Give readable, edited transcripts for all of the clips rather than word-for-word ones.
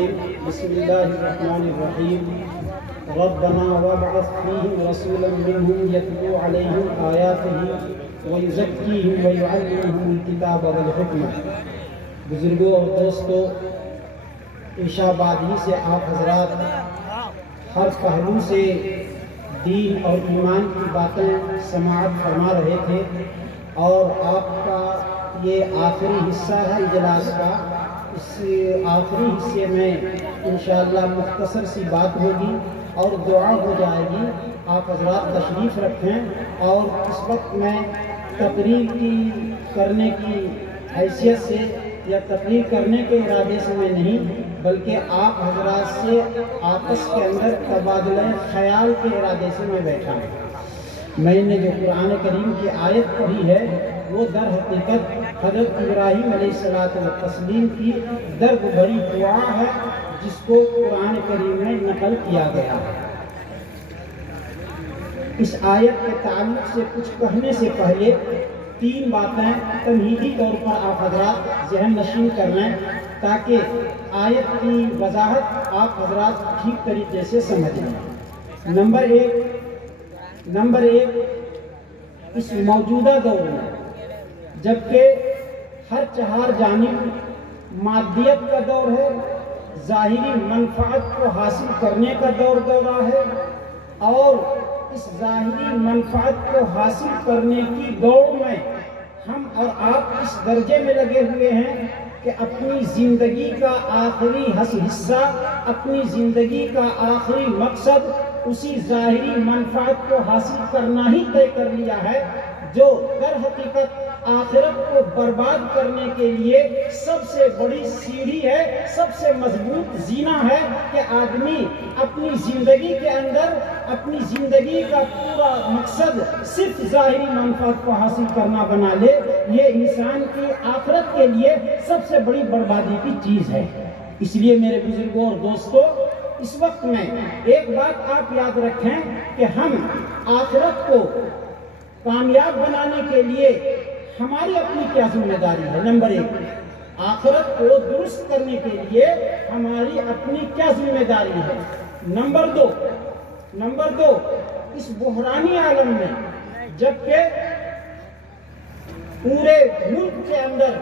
بسم الله الرحمن الرحيم ربنا وابعث فيهم رسولا منهم يتلو عليهم آياته ويزكيهم ويعلمهم الكتاب والحكمة۔ بزرگوں اور دوستوں، عشاء بعد ہی سے آپ حضرات ہر پہلو سے دین اور ایمان کی باتیں سماعت فرما رہے تھے، اور آپ کا یہ آخری حصہ ہے اجلاس کا۔ اس آخری حصے میں انشاءاللہ مختصر سی بات ہوگی اور دعا ہو جائے گی۔ آپ حضرات تشریف رکھیں، اور اس وقت میں تقریر کرنے کی حیثیت سے یا تقریر کرنے کے ارادے سے میں نہیں، بلکہ آپ حضرات سے آپس کے اندر تبادلہ خیال کے ارادے سے میں بیٹھا ہوں۔ میں نے جو قرآن کریم کی آیت پڑھی ہے وہ در حقیقت حضرت ابراہیم علیہ السلام کی درد بھری دعا ہے، جس کو قرآن کریم میں نقل کیا گیا ہے۔ اس آیت کے تعلق سے کچھ کہنے سے پہلے تین باتیں تمہیدی طور پر آپ حضرات ذہن نشین کر لیں، تاکہ آیت کی وضاحت آپ حضرات ٹھیک طریقے سے سمجھ لیں۔ نمبر ایک، اس موجودہ دور میں جبکہ ہر چہار جانب مادیت کا دور ہے، ظاہری منفعت کو حاصل کرنے کا دور ہے، اور اس ظاہری منفعت کو حاصل کرنے کی دوڑ میں ہم اور آپ اس درجے میں لگے ہوئے ہیں کہ اپنی زندگی کا آخری حصہ، اپنی زندگی کا آخری مقصد اسی ظاہری منفعت کو حاصل کرنا ہی طے کر لیا ہے، جو در حقیقت آخرت کو برباد کرنے کے لیے سب سے بڑی سیڑھی ہے، سب سے مضبوط زینہ ہے کہ آدمی اپنی زندگی کے اندر اپنی زندگی کا پورا مقصد صرف ظاہری منفعت کو حاصل کرنا بنا لے۔ یہ انسان کی آخرت کے لیے سب سے بڑی بربادی کی چیز ہے۔ اس لیے میرے بزرگوں اور دوستوں، اس وقت میں ایک بات آپ یاد رکھیں کہ ہم آخرت کو کامیاب بنانے کے لیے ہماری اپنی کیا ذمہ داری ہے۔ نمبر ایک، آخرت کو درست کرنے کے لیے ہماری اپنی کیا ذمہ داری ہے۔ نمبر دو، اس بحرانی عالم میں جبکہ پورے ملک کے اندر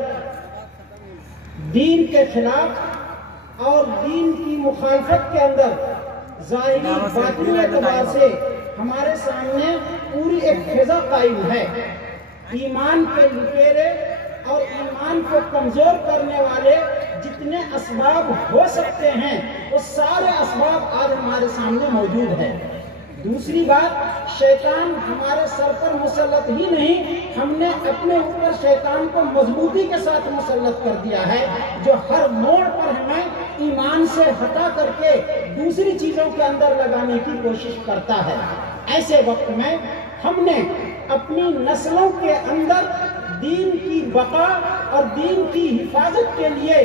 دین کے خلاف اور دین کی مخالفت کے اندر ظاہری باطنی اعتبار سے ہمارے سامنے پوری ایک فضا قائم ہے، ایمان کے لٹیرے اور ایمان کو کمزور کرنے والے جتنے اسباب ہو سکتے ہیں وہ سارے اسباب آج ہمارے سامنے موجود ہیں۔ دوسری بات، شیطان ہمارے سر پر مسلط ہی نہیں، ہم نے اپنے اوپر شیطان کو مضبوطی کے ساتھ مسلط کر دیا ہے، جو ہر موڑ پر ہمیں ایمان سے ہٹا کر کے دوسری چیزوں کے اندر لگانے کی کوشش کرتا ہے۔ ایسے وقت میں ہم نے اپنی نسلوں کے اندر دین کی بقا اور دین کی حفاظت کے لیے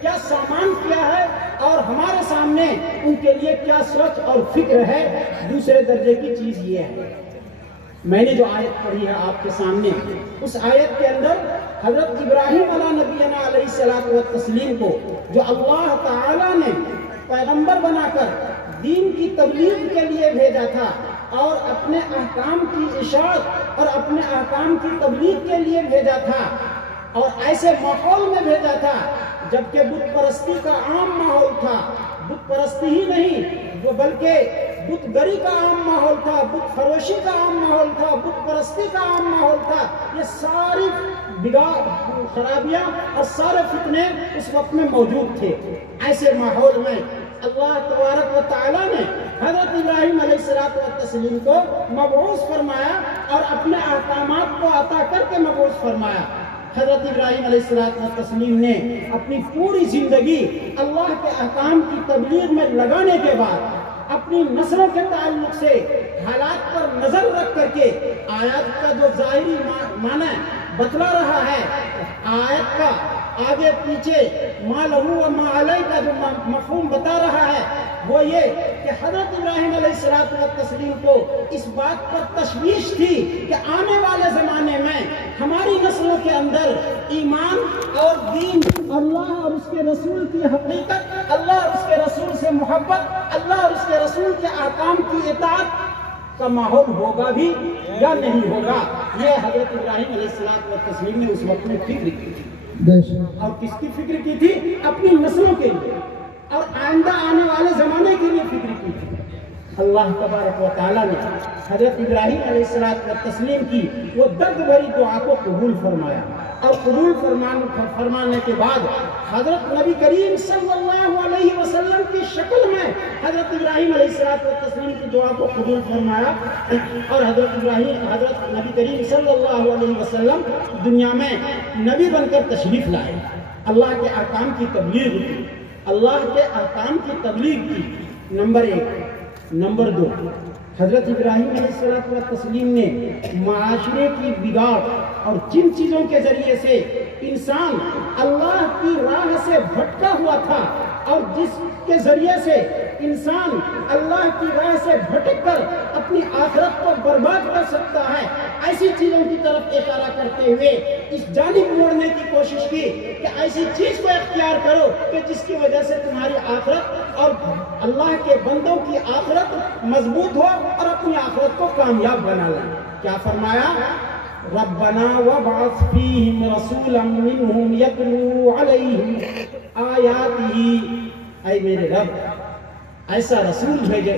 کیا سامان کیا ہے، اور ہمارے سامنے ان کے لیے کیا سوچ اور فکر ہے۔ دوسرے درجے کی چیز یہ ہے، میں نے جو آیت پڑھی ہے آپ کے سامنے، اس آیت کے اندر حضرت ابراہیم علیہ نبینا علیہ السلام کو جو اللہ تعالیٰ نے پیغمبر بنا کر دین کی تبلیغ کے لیے بھیجا تھا، اور اپنے احکام کی اشاعت اور اپنے احکام کی تبلیغ کے لیے بھیجا تھا، اور ایسے ماحول میں بھیجا تھا جبکہ بت پرستی کا عام ماحول تھا۔ بت پرستی ہی نہیں بلکہ بت گری کا عام ماحول تھا، بت فروشی کا عام ماحول تھا، بت پرستی کا عام ماحول تھا۔ یہ ساری خرابیاں اور سارے فتنے اس وقت میں موجود تھے۔ ایسے ماحول میں اللہ تبارک و تعالیٰ نے حضرت ابراہیم علیہ السلام کو مبعوث فرمایا اور اپنے احکامات کو عطا کر کے مبعوث فرمایا۔ حضرت ابراہیم علیہ السلام نے اپنی پوری زندگی اللہ کے احکام کی تبلیغ میں لگانے کے بعد اپنی نسلوں کے تعلق سے حالات پر نظر رکھ کر کے آیات کا جو ظاہری معنی بتلا رہا ہے، آیت کا آگے پیچھے ما لہو و ما علیہ کا جو مفہوم بتا رہا ہے، وہ یہ کہ حضرت ابراہیم علیہ السلام کو اس بات پر تشویش تھی کہ آنے والے زمانے میں ہماری نسلوں کے اندر ایمان اور دین، اللہ اور اس کے رسول کی حقیقت، اللہ اور اس سے محبت، اللہ اور اس کے رسول کے احکام کی اطاعت کا ماحول ہوگا بھی یا نہیں ہوگا؟ یہ حضرت ابراہیم علیہ السلام و تسلیم نے اس وقت میں فکر کی تھی۔ اور کس کی فکر کی تھی؟ اپنی نسلوں کے لیے اور آئندہ آنے والے زمانے کے لیے فکر کی تھی۔ اللہ تبارک و تعالیٰ نے حضرت ابراہیم علیہ السلام و تسلیم کی وہ درد بھری دعا کو قبول فرمایا، اور قبول فرمانے کے بعد حضرت نبی کریم صلی اللہ علیہ وسلم کی شکل میں حضرت ابراہیم علیہ السلام و تسلیم کی دعا کو قبول فرمایا، اور حضرت نبی کریم صلی اللہ علیہ وسلم دنیا میں نبی بن کر تشریف لائے، اللہ کے احکام کی تبلیغ کی، اللہ کے احکام کی تبلیغ کی۔ نمبر 1۔ نمبر 2، حضرت ابراہیم علیہ السلام و تسلیم نے معاشرے کی بگاڑ اور جن چیزوں کے ذریعے سے انسان اللہ کی راہ سے بھٹکا ہوا تھا اور جس کے ذریعے سے انسان اللہ کی راہ سے بھٹک کر اپنی آخرت کو برباد کر سکتا ہے، ایسی چیزوں کی طرف اشارہ کرتے ہوئے اس جانب موڑنے کی کوشش کی کہ ایسی چیز کو اختیار کرو کہ جس کی وجہ سے تمہاری آخرت اور اللہ کے بندوں کی آخرت مضبوط ہو اور اپنی آخرت کو کامیاب بنا لیں۔ کیا فرمایا؟ ربنا وابعث فیہم رسولا منہم یتلو علیہم آیاتہ، اے میرے رب ایسا رسول بھیجے،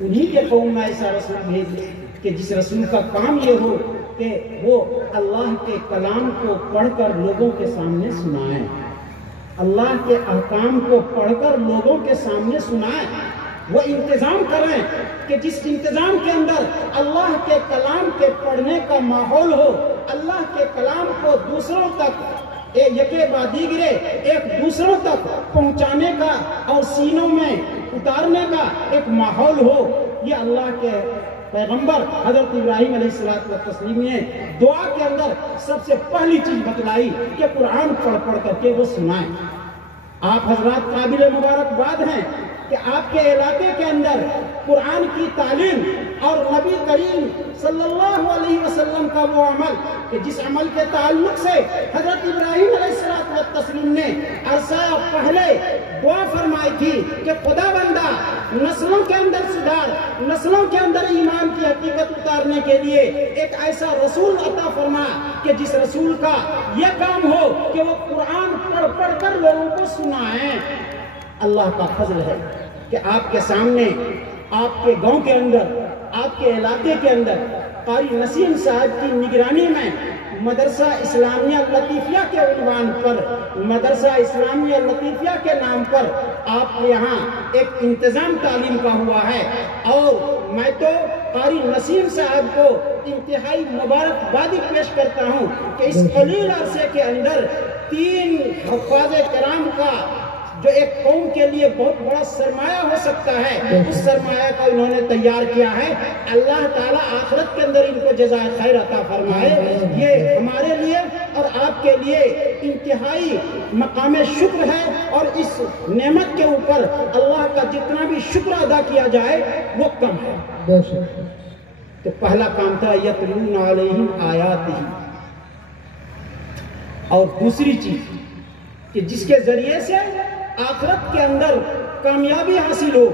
انہی کے قوم میں ایسا رسول بھیجے کہ جس رسول کا کام یہ ہو کہ وہ اللہ کے کلام کو پڑھ کر لوگوں کے سامنے سنائیں، اللہ کے احکام کو پڑھ کر لوگوں کے سامنے سنائیں، وہ انتظام کریں کہ جس انتظام کے اندر اللہ کے کلام کے پڑھنے کا ماحول ہو، اللہ کے کلام کو دوسروں تک یکے بعد دیگرے ایک دوسروں تک پہنچانے کا اور سینوں میں اتارنے کا ایک ماحول ہو۔ یہ اللہ کے پیغمبر حضرت ابراہیم علیہ السلام نے دعا کے اندر سب سے پہلی چیز بتلائی کہ قرآن پڑھ کر کے وہ سنائیں۔ آپ حضرات قابل مبارکباد ہیں کہ آپ کے علاقے کے اندر قرآن کی تعلیم اور نبی کریم صلی اللہ علیہ وسلم کا وہ عمل کہ جس عمل کے تعلق سے حضرت ابراہیم علیہ السلام نے عرصہ پہلے دعا فرمائی تھی کہ خدا بندہ نسلوں کے اندر سدھار، نسلوں کے اندر ایمان کی حقیقت اتارنے کے لیے ایک ایسا رسول عطا فرما کہ جس رسول کا یہ کام ہو کہ وہ قرآن پڑھ کر لوگوں کو سنائیں۔ اللہ کا فضل ہے کہ آپ کے سامنے، آپ کے گاؤں کے اندر، آپ کے علاقے کے اندر قاری نسیم صاحب کی نگرانی میں مدرسہ اسلامیہ لطیفیہ کے عنوان پر، مدرسہ اسلامیہ لطیفیہ کے نام پر آپ کے یہاں ایک انتظام تعلیم کا ہوا ہے، اور میں تو قاری نسیم صاحب کو انتہائی مبارکبادی پیش کرتا ہوں کہ اس قلیل عرصے کے اندر 3 حفاظ کرام کا جو ایک قوم کے لیے بہت بڑا سرمایہ ہو سکتا ہے، اس سرمایہ کو انہوں نے تیار کیا ہے۔ اللہ تعالیٰ آخرت کے اندر ان کو جزائے خیر عطا فرمائے۔ یہ ہمارے لیے اور آپ کے لیے انتہائی مقام شکر ہے، اور اس نعمت کے اوپر اللہ کا جتنا بھی شکر ادا کیا جائے وہ کم ہے۔ تو پہلا کام تھا یتلون علیہم آیاتہ، اور دوسری چیز کہ جس کے ذریعے سے آخرت کے اندر کامیابی حاصل ہو،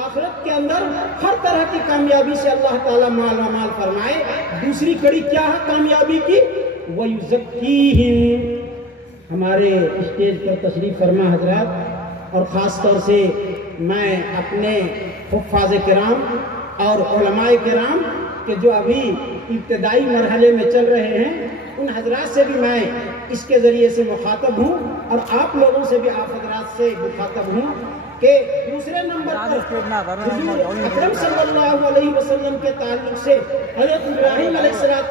آخرت کے اندر ہر طرح کی کامیابی سے اللہ تعالیٰ مال و مال فرمائے۔ دوسری کڑی کیا ہے کامیابی کی؟ وَيُزَكِّيهِمْ۔ ہمارے اسٹیج پر تشریف فرما حضرات، اور خاص طور سے میں اپنے حفاظ کرام اور علماء کرام کہ جو ابھی ابتدائی مرحلے میں چل رہے ہیں، ان حضرات سے بھی میں اس کے ذریعے سے مخاطب ہوں، اور آپ لوگوں سے بھی آپ حضرات سے مخاطب ہوں کہ دوسرے نمبر پر حضور اکرم صلی اللہ علیہ وسلم کے تعلق سے حضرت ابراہیم علیہ السلام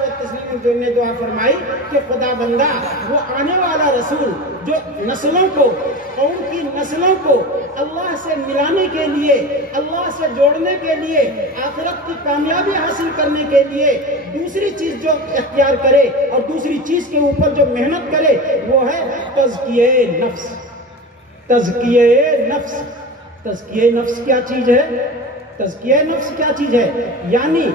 نے دعا فرمائی کہ خدا بندہ وہ آنے والا رسول جو نسلوں کو، قوم کی نسلوں کو اللہ سے ملانے کے لیے، اللہ سے جوڑنے کے لیے، آخرت کی کامیابی حاصل کرنے کے لیے دوسری چیز جو اختیار کرے اور دوسری چیز کے اوپر جو محنت کرے وہ ہے تزکیہ نفس۔ تزکیہ نفس، تزکیہ نفس کیا چیز ہے؟ تزکیہ نفس کیا چیز ہے؟ یعنی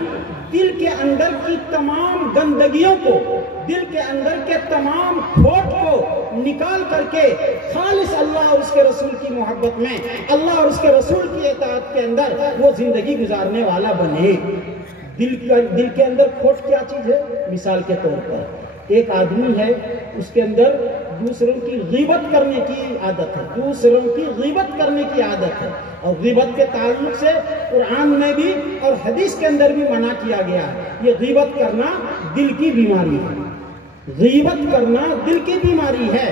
دل کے اندر کی تمام گندگیوں کو، دل کے اندر کے تمام کھوٹ کو نکال کر کے خالص اللہ اور اس کے رسول کی محبت میں، اللہ اور اس کے رسول کی اطاعت کے اندر وہ زندگی گزارنے والا بنے۔ دل کے اندر کھوٹ کیا چیز ہے؟ مثال کے طور پر ایک آدمی ہے، اس کے اندر دوسروں کی غیبت کرنے کی عادت ہے، دوسروں کی غیبت کرنے کی عادت ہے، اور غیبت کے تعلق سے قرآن میں بھی اور حدیث کے اندر بھی منع کیا گیا ہے۔ یہ غیبت کرنا دل کی بیماری ہے، غیبت کرنا دل کی بیماری ہے،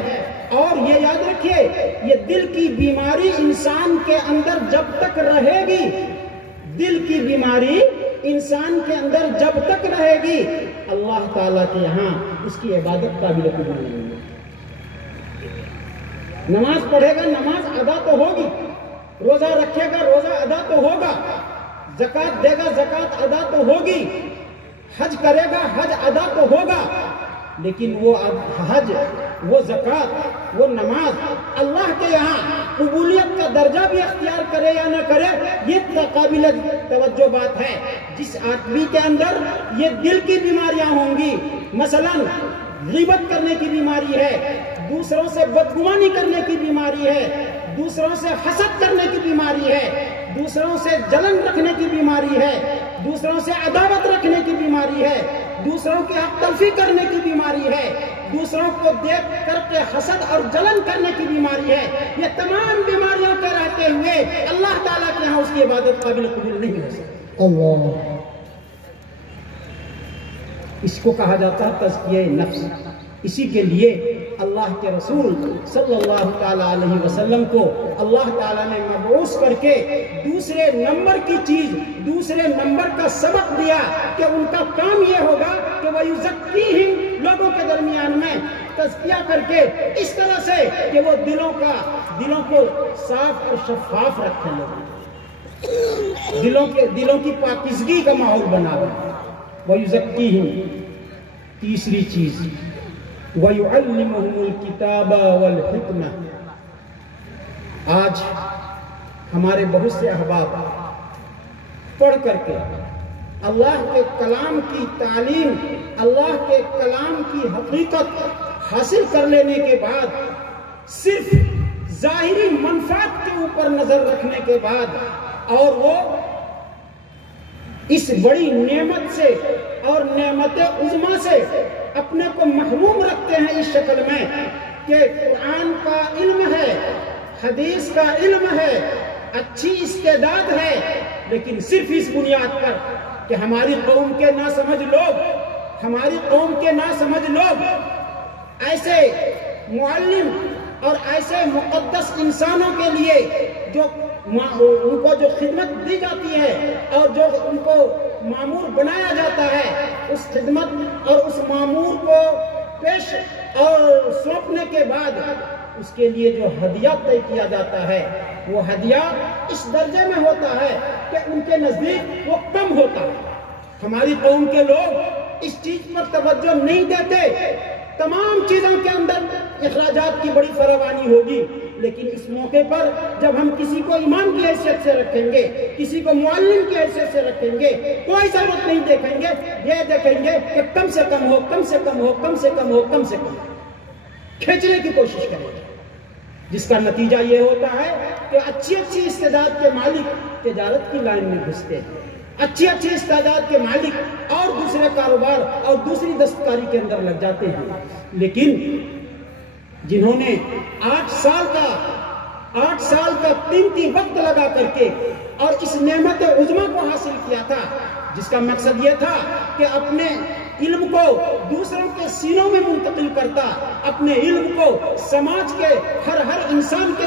اور یہ یاد رکھیے یہ دل کی بیماری انسان کے اندر جب تک رہے گی، دل کی بیماری انسان کے اندر جب تک رہے گی، اللہ تعالیٰ کے یہاں اس کی عبادت قابل قبول نہیں ہے۔ نماز پڑھے گا، نماز ادا تو ہوگی، روزہ رکھے گا، روزہ ادا تو ہوگا، زکوٰۃ دے گا، زکوٰۃ ادا تو ہوگی، حج کرے گا، حج ادا تو ہوگا، لیکن وہ حج، وہ زکوٰۃ، وہ نماز اللہ کے یہاں قبولیت کا درجہ بھی اختیار کرے یا نہ کرے، یہ قابل توجہ بات ہے۔ جس آدمی کے اندر یہ دل کی بیماریاں ہوں گی، مثلا غیبت کرنے کی بیماری ہے، دوسروں سے بدگمانی کرنے کی بیماری ہے، دوسروں سے حسد کرنے کی بیماری ہے، دوسروں سے جلن رکھنے کی بیماری ہے، دوسروں سے عداوت رکھنے کی بیماری ہے، دوسروں کی حق تلفی کرنے کی بیماری ہے، دوسروں کو دیکھ کر کے حسد اور جلن کرنے کی بیماری ہے، یہ تمام بیماریوں کے رہتے ہوئے اللہ تعالیٰ کے ہاں اس کی عبادت قابل قبول نہیں ہو سکتی۔ اللہ، اس کو کہا جاتا ہے تزکیہ نفس۔ اسی کے لیے اللہ کے رسول صلی اللہ تعالیٰ علیہ وسلم کو اللہ تعالیٰ نے مبعوث کر کے دوسرے نمبر کی چیز، دوسرے نمبر کا سبق دیا کہ ان کا کام یہ ہوگا کہ وَيُزَكِّيهِمْ، لوگوں کے درمیان میں تزکیہ کر کے اس طرح سے کہ وہ دلوں کو صاف اور شفاف رکھیں، دلوں کی پاکیزگی کا ماحول بنا دیں۔ وَيُزَكِّيهِمْ، تیسری چیز وَيُعَلِّمُهُمُ الْكِتَابَ وَالْحِكْمَةَ۔ آج ہمارے بہت سے احباب پڑھ کر کے اللہ کے کلام کی تعلیم، اللہ کے کلام کی حقیقت حاصل کر لینے کے بعد صرف ظاہری منفعت کے اوپر نظر رکھنے کے بعد، اور وہ اس بڑی نعمت سے اور نعمت عظمیٰ سے اپنے کو محروم رکھتے ہیں اس شکل میں کہ قرآن کا علم ہے، حدیث کا علم ہے، اچھی استعداد ہے، لیکن صرف اس بنیاد پر کہ ہماری قوم کے ناسمجھ لوگ ایسے معلم اور ایسے مقدس انسانوں کے لیے جو ان کو جو خدمت دی جاتی ہے اور جو ان کو مامور بنایا جاتا ہے، اس خدمت اور اس مامور کو پیش اور سونپنے کے بعد اس کے لیے جو ہدیہ طے کیا جاتا ہے، وہ ہدیہ اس درجے میں ہوتا ہے کہ ان کے نزدیک وہ کم ہوتا ہے۔ ہماری قوم کے لوگ اس چیز پر توجہ نہیں دیتے۔ تمام چیزوں کے اندر اخراجات کی بڑی فراوانی ہوگی، لیکن اس موقع پر جب ہم کسی کو ایمان کی حیثیت سے رکھیں گے، کسی کو معلم کی حیثیت سے رکھیں گے، کوئی ضرورت نہیں دیکھیں گے، یہ دیکھیں گے کہ کم سے کم ہو، کم سے کم ہو، کم سے کم ہو، کم سے کم ہو، کھینچنے کی کوشش کریں گے، جس کا نتیجہ یہ ہوتا ہے کہ اچھی استعداد کے مالک تجارت کی لائن میں گھستے ہیں، اچھی استعداد کے مالک اور دوسرے کاروبار اور دوسری دستکاری کے اندر لگ جاتے ہیں، لیکن جنہوں نے 8 سال کا قیمتی وقت لگا کر کے اور اس نعمت عظمیٰ کو حاصل کیا تھا، جس کا مقصد یہ تھا کہ اپنے علم کو دوسروں کے سینوں میں منتقل کرتا، اپنے علم کو سماج کے ہر انسان کے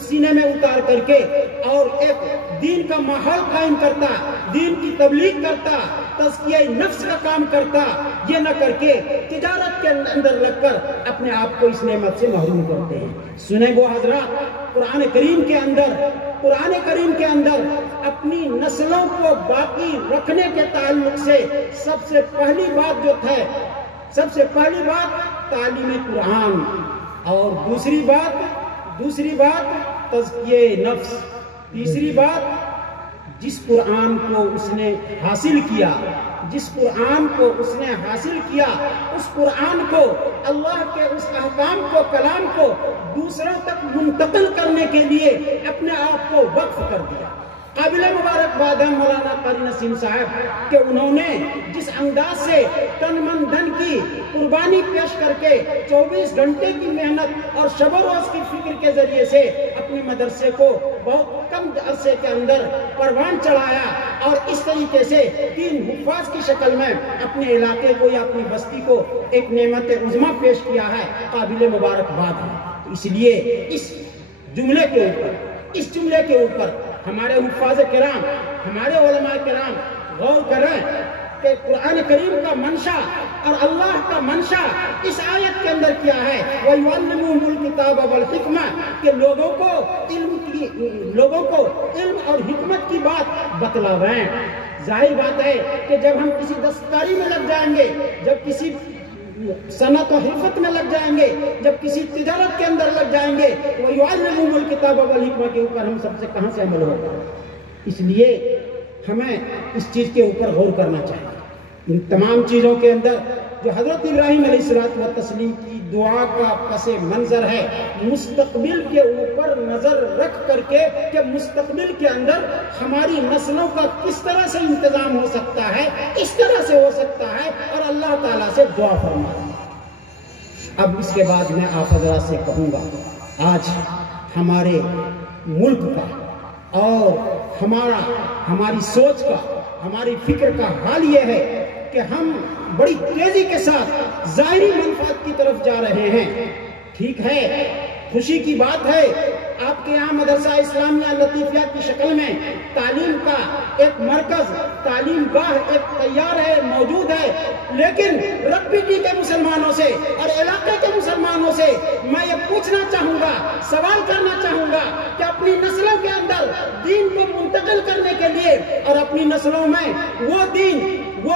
سینے میں اتار کر کے اور ایک دین کا ماحول قائم کرتا، دین کی تبلیغ کرتا، تزکیہ نفس کا کام کرتا، یہ نہ کر کے تجارت کے اندر لگ کر اپنے آپ کو اس نعمت سے محروم کرتے ہیں۔ سنیں وہ حضرات، قرآن کریم کے اندر اپنی نسلوں کو باقی رکھنے کے تعلق سے سب سے پہلی بات تعلیم قرآن، اور دوسری بات تزکیہ نفس، تیسری بات جس قرآن کو اس نے حاصل کیا، جس قرآن کو اس نے حاصل کیا، اس قرآن کو، اللہ کے اس احکام کو، کلام کو دوسروں تک منتقل کرنے کے لیے اپنے آپ کو وقف کر دیا۔ قابل مبارکباد ہے مولانا قاری نسیم صاحب کہ انہوں نے جس انداز سے تن من دھن کی قربانی پیش کر کے 24 گھنٹے کی محنت اور شب و روز کی فکر کے ذریعے سے اپنے مدرسے کو بہت کم عرصے کے اندر پروان چڑھایا اور اس طریقے سے 3 حفاظ کی شکل میں اپنے علاقے کو یا اپنی بستی کو ایک نعمت عظمیٰ پیش کیا ہے، قابل مبارکباد ہے۔ اس لیے اس جملے کے اوپر ہمارے حفاظ کرام، ہمارے علماء کرام غور کریں کہ قرآن کریم کا منشا اور اللہ کا منشا اس آیت کے اندر کیا ہے۔ وَيُعَلِّمُهُمُ الْكِتَابَ وَالْحِكْمَةَ کہ لوگوں کو علم اور حکمت کی بات بتلاویں۔ ظاہر بات ہے کہ جب ہم کسی دستکاری میں لگ جائیں گے، جب کسی صنعت و حرفت میں لگ جائیں گے، جب کسی تجارت کے اندر لگ جائیں گے، وَيُعَلِّمُهُمُ الْكِتَابَ وَالْحِكْمَةَ کے اوپر ہم سب سے کہاں سے عمل ہوگا؟ اس لیے ہمیں اس چیز کے اوپر غور کرنا چاہیے۔ ان تمام چیزوں کے اندر جو حضرت ابراہیم علیہ الصلوۃ والتسلیم کی دعا کا پس منظر ہے، مستقبل کے اوپر نظر رکھ کر کے کہ مستقبل کے اندر ہماری نسلوں کا کس طرح سے انتظام ہو سکتا ہے، اس طرح سے ہو سکتا ہے، اور اللہ تعالیٰ سے دعا فرمائیں۔ اب اس کے بعد میں آپ حضرات سے کہوں گا، آج ہمارے ملک کا اور ہماری سوچ کا، ہماری فکر کا حال یہ ہے کہ ہم بڑی تیزی کے ساتھ ظاہری منفعت کی طرف جا رہے ہیں۔ ٹھیک ہے، خوشی کی بات ہے آپ کے یہاں مدرسہ اسلامیہ لطیفیہ کی شکل میں تعلیم کا ایک مرکز، تعلیم گاہ ایک تیار ہے، موجود ہے، لیکن رگبی ٹی کے مسلمانوں سے اور علاقے کے مسلمانوں سے میں یہ پوچھنا چاہوں گا، سوال کرنا چاہوں گا کہ اپنی نسلوں کے اندر دین کو منتقل کرنے کے لیے اور اپنی نسلوں میں وہ دین، وہ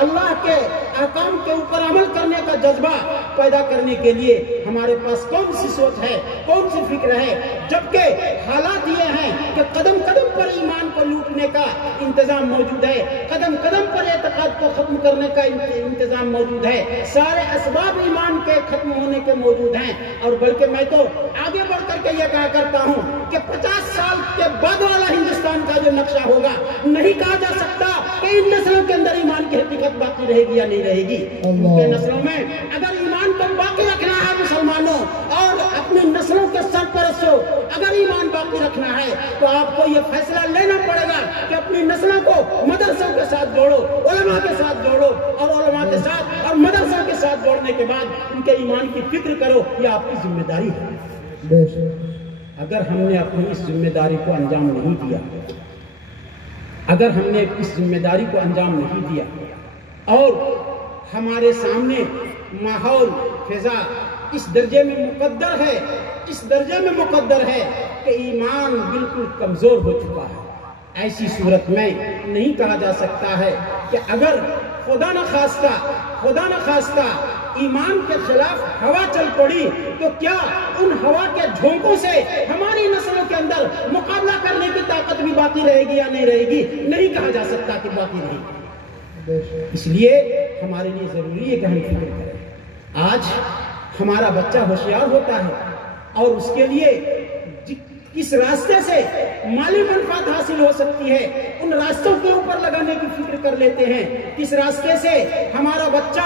اللہ کے احکام کے اوپر عمل کرنے کا جذبہ پیدا کرنے کے لیے ہمارے پاس کون سی سوچ ہے، کون سی فکر ہے، جبکہ حالات یہ ہیں کہ قدم قدم پر ایمان کو لوٹنے کا انتظام موجود ہے، قدم قدم پر اعتقاد کو ختم کرنے کا انتظام موجود ہے، سارے اسباب ایمان کے ختم ہونے کے موجود ہیں، اور بلکہ میں تو آگے بڑھ کر کے یہ کہا کرتا ہوں کہ 50 سال کے بعد والا ہندوستان کا جو نقشہ ہوگا، نہیں کہا جا سکتا کہ ان نسلوں کے اندر ایمان کی حقیقت باقی رہے گی یا نہیں رہے گی۔ ان کے نسلوں میں اگر ایمان کو باقی رکھنا ہے مسلمانوں اور اپنی نسلوں کے سرپرستوں، اگر ایمان باقی رکھنا ہے تو آپ کو یہ فیصلہ لینا پڑے گا کہ اپنی نسلوں کو مدرسوں کے ساتھ جوڑو، علماء کے ساتھ جوڑو، اور علماء کے ساتھ اور مدرسوں کے ساتھ جوڑنے کے بعد ان کے ایمان کی فکر کرو۔ یہ آپ کی ذمہ داری ہے۔ اگر ہم نے اپنی اس ذمہ داری کو انجام نہیں دیا، اگر ہم نے اس ذمہ داری کو انجام نہیں دیا اور ہمارے سامنے ماحول، فضا اس درجے میں مقدر ہے، اس درجے میں مقدر ہے کہ ایمان بالکل کمزور ہو چکا ہے، ایسی صورت میں نہیں کہا جا سکتا ہے کہ اگر خدا نہ خواستہ ایمان کے خلاف ہوا چل پڑی تو کیا ان ہوا کے جھونکوں سے ہماری نسلوں کے اندر مقابلہ کرنے کی طاقت بھی باقی رہے گی یا نہیں رہے گی؟ نہیں کہا جا سکتا کہ باقی رہے گی۔ اس لیے ہمارے لیے ضروری ہے کہ ہم فکر کریں۔ آج ہمارا بچہ ہوشیار ہوتا ہے اور اس کے لیے کس راستے سے مالی منفعت حاصل ہو سکتی ہے ان راستوں کے اوپر لگانے کی فکر کر لیتے ہیں، کس راستے سے ہمارا بچہ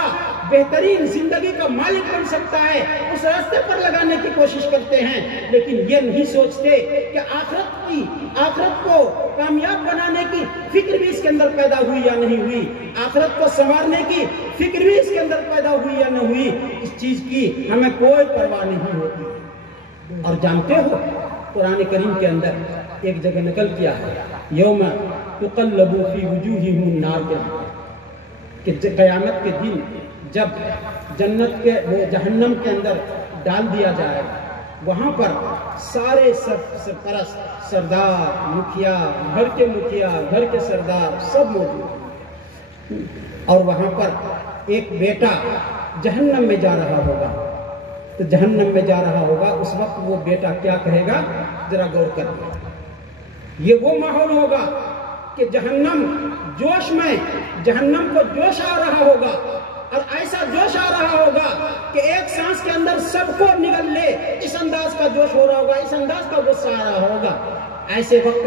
بہترین زندگی کا مالک بن سکتا ہے اس راستے پر لگانے کی کوشش کرتے ہیں، لیکن یہ نہیں سوچتے کہ آخرت کو کامیاب بنانے کی فکر بھی اس کے اندر پیدا ہوئی یا نہیں ہوئی، آخرت کو سنوارنے کی فکر بھی اس کے اندر پیدا ہوئی یا نہ ہوئی، اس چیز کی ہمیں کوئی پرواہ نہیں ہوتی۔ اور جانتے ہو قرآن کریم کے اندر ایک جگہ نقل کیا ہے، یوم تقلب فی وجوہہم النار کے کہ قیامت کے دن جب جنت کے وہ جہنم کے اندر ڈال دیا جائے، وہاں پر سارے سرپرست، سردار، مکھیا، گھر کے مکھیا، گھر کے سردار سب موجود، اور وہاں پر ایک بیٹا جہنم میں جا رہا ہوگا، تو جہنم میں جا رہا ہوگا، اس وقت وہ بیٹا کیا کہے گا؟ ذرا غور کر، یہ وہ ماحول ہوگا کہ جہنم کو جوش آ رہا ہوگا، اور ایسا جوش آ رہا ہوگا کہ ایک سانس کے اندر سب کو نگل لے، اس انداز کا جوش ہو رہا ہوگا، اس انداز کا غصہ آ رہا ہوگا۔ ایسے وقت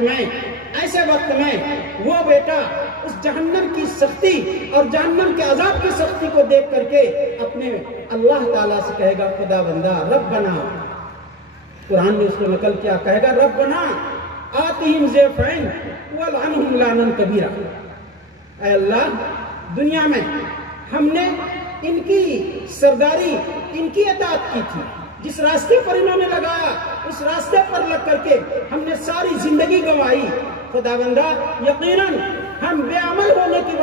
میں وہ بیٹا اس جہنم کی سختی اور جہنم کے عذاب کی سختی کو دیکھ کر کے اپنے اللہ تعالیٰ سے کہے گا، خدا بندہ ربنا، قرآن نے اس کو نقل کیا، کہے گا ربنا آتہم ضعفین والعنہم لعنا کبیرا، اے اللہ دنیا میں ہم نے ان کی سرداری، ان کی اطاعت کی تھی، جس راستے پر انہوں نے لگایا اس راستے پر لگ کر کے ہم نے ساری زندگی گنوائی، خدا بندہ یقیناً ہم بے عمل ہونے کی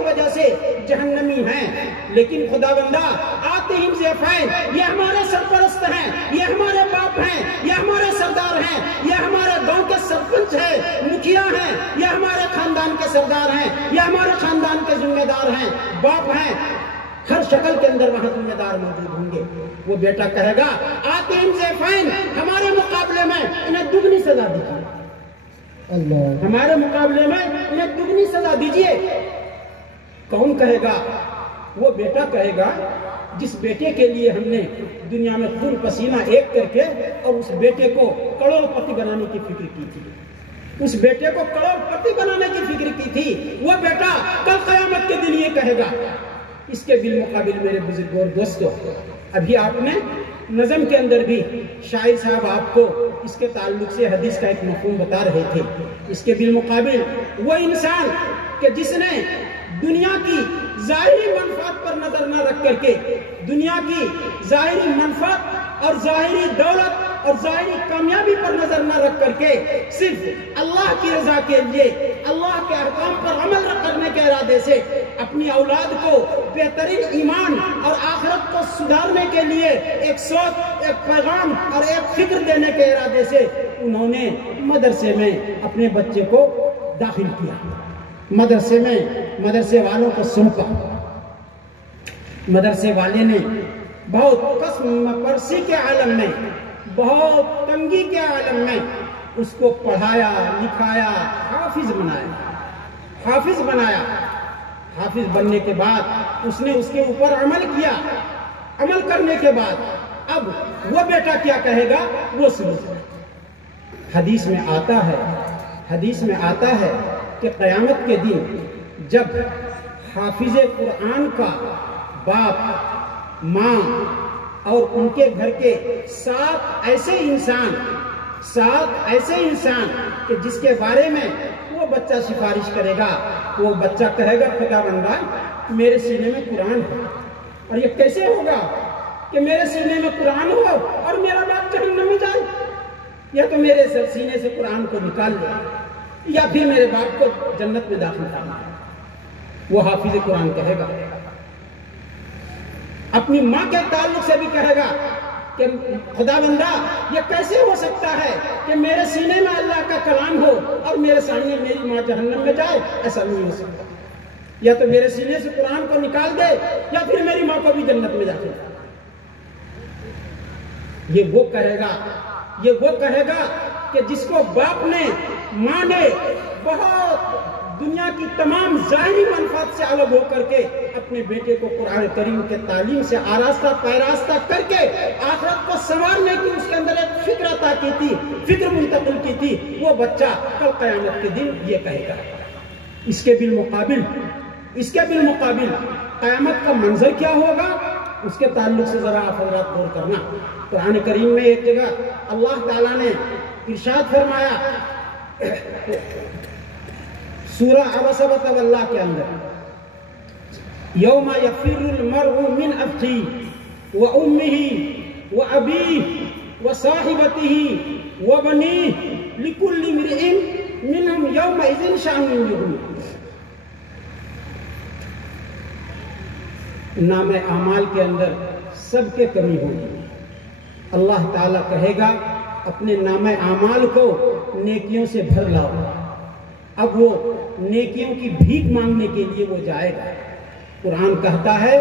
وجہ سے جہنمی ہیں، لیکن خدا بندہ آتہم ضعفین، یہ ہمارے سرپرست ہیں، یہ ہمارے باپ ہیں، یہ ہمارے سردار ہیں، یہ ہمارے گاؤں کے سرپنچ ہیں، مکھیا ہیں، یہ ہمارے خاندان کے سردار ہیں، یہ ہمارے خاندان کے ذمہ دار ہیں، باپ ہیں، ہر شکل کے اندر وہاں ذمہ دار موجود ہوں گے۔ وہ بیٹا کہے گا آتہم ضعفین، ہمارے مقابلے میں انہیں دگنی سزا دیجیے، ہمارے مقابلے میں انہیں دگنی سزا دیجیے۔ کون کہے گا؟ وہ بیٹا کہے گا جس بیٹے کے لیے ہم نے دنیا میں خون پسینہ ایک کر کے اور اس بیٹے کو کروڑ پتی بنانے کی فکر کی تھی، اس بیٹے کو کروڑ پتی بنانے کی فکر کی تھی، وہ بیٹا کل قیامت کے دن یہ کہے گا۔ اس کے بالمقابل میرے بزرگوں اور دوستوں، ابھی آپ نے نظم کے اندر بھی شاعر صاحب آپ کو اس کے تعلق سے حدیث کا ایک مفہوم بتا رہے تھے۔ اس کے بالمقابل وہ انسان کہ جس نے دنیا کی ظاہری منفعت پر نظر نہ رکھ کر کے، دنیا کی ظاہری منفعت اور ظاہری دولت اور ظاہری کامیابی پر نظر نہ رکھ کر کے صرف اللہ کی رضا کے لیے، اللہ کے احکام پر عمل کرنے کے ارادے سے اپنی اولاد کو بہترین ایمان اور آخرت کو سدھارنے کے لیے ایک سوچ، ایک پیغام اور ایک فکر دینے کے ارادے سے انہوں نے مدرسے میں اپنے بچے کو داخل کیا، مدرسے میں مدرسے والوں کو سونپا، مدرسے والے نے بہت قسم پرسی کے عالم میں، بہت تنگی کے عالم میں اس کو پڑھایا، لکھایا، حافظ بنایا۔ حافظ بننے کے بعد اس نے اس کے اوپر عمل کیا، عمل کرنے کے بعد اب وہ بیٹا کیا کہے گا وہ سنو۔ حدیث میں آتا ہے کہ قیامت کے دن جب حافظ قرآن کا باپ، ماں اور ان کے گھر کے سات ایسے انسان کہ جس کے بارے میں وہ بچہ سفارش کرے گا، وہ بچہ کہے گا خدا بندہ میرے سینے میں قرآن ہے، اور یہ کیسے ہوگا کہ میرے سینے میں قرآن ہو اور میرا باپ جہنم میں جائے؟ یا تو میرے سینے سے قرآن کو نکال لے یا پھر میرے باپ کو جنت میں داخل کرنا۔ وہ حافظ قرآن کہے گا۔ اپنی ماں کے تعلق سے بھی کہے گا کہ خدا بندہ یہ کیسے ہو سکتا ہے کہ میرے سینے میں اللہ کا کلام ہو اور میرے سامنے میری ماں جہنم میں جائے؟ ایسا نہیں ہو سکتا، یا تو میرے سینے سے قرآن کو نکال دے یا پھر میری ماں کو بھی جنت میں داخل کرے۔ یہ وہ کہے گا کہ جس کو باپ نے، ماں نے بہت دنیا کی تمام ظاہری منفعت سے الگ ہو کر کے اپنے بیٹے کو قرآن کریم کے تعلیم سے آراستہ پیراستہ کر کے آخرت کو سنوارنے کی اس کے اندر ایک فکر عطا کی تھی، فکر منتقل کی تھی، وہ بچہ کل قیامت کے دن یہ کہے گا۔ اس کے بالمقابل قیامت کا منظر کیا ہوگا، اس کے تعلق سے ذرا آپ حضرات غور کرنا۔ قرآن کریم میں ایک جگہ اللہ تعالیٰ نے ارشاد فرمایا سورہ عبس وتولی کے اندر، یوم یفر المرء من اخیہ وامہ وابیہ وصاحبتہ وبنیہ لکل امرئ منہم یومئذ شأن یغنیہ۔ نام اعمال کے اندر سب کے کمی ہوگی، اللہ تعالیٰ کہے گا اپنے نام اعمال کو نیکیوں سے بھر لاؤ۔ اب وہ نیکیوں کی بھیک مانگنے کے لیے وہ جائے گا۔ قرآن کہتا ہے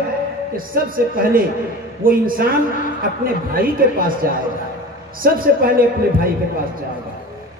کہ سب سے پہلے وہ انسان اپنے بھائی کے پاس جائے گا، سب سے پہلے اپنے بھائی کے پاس جائے گا۔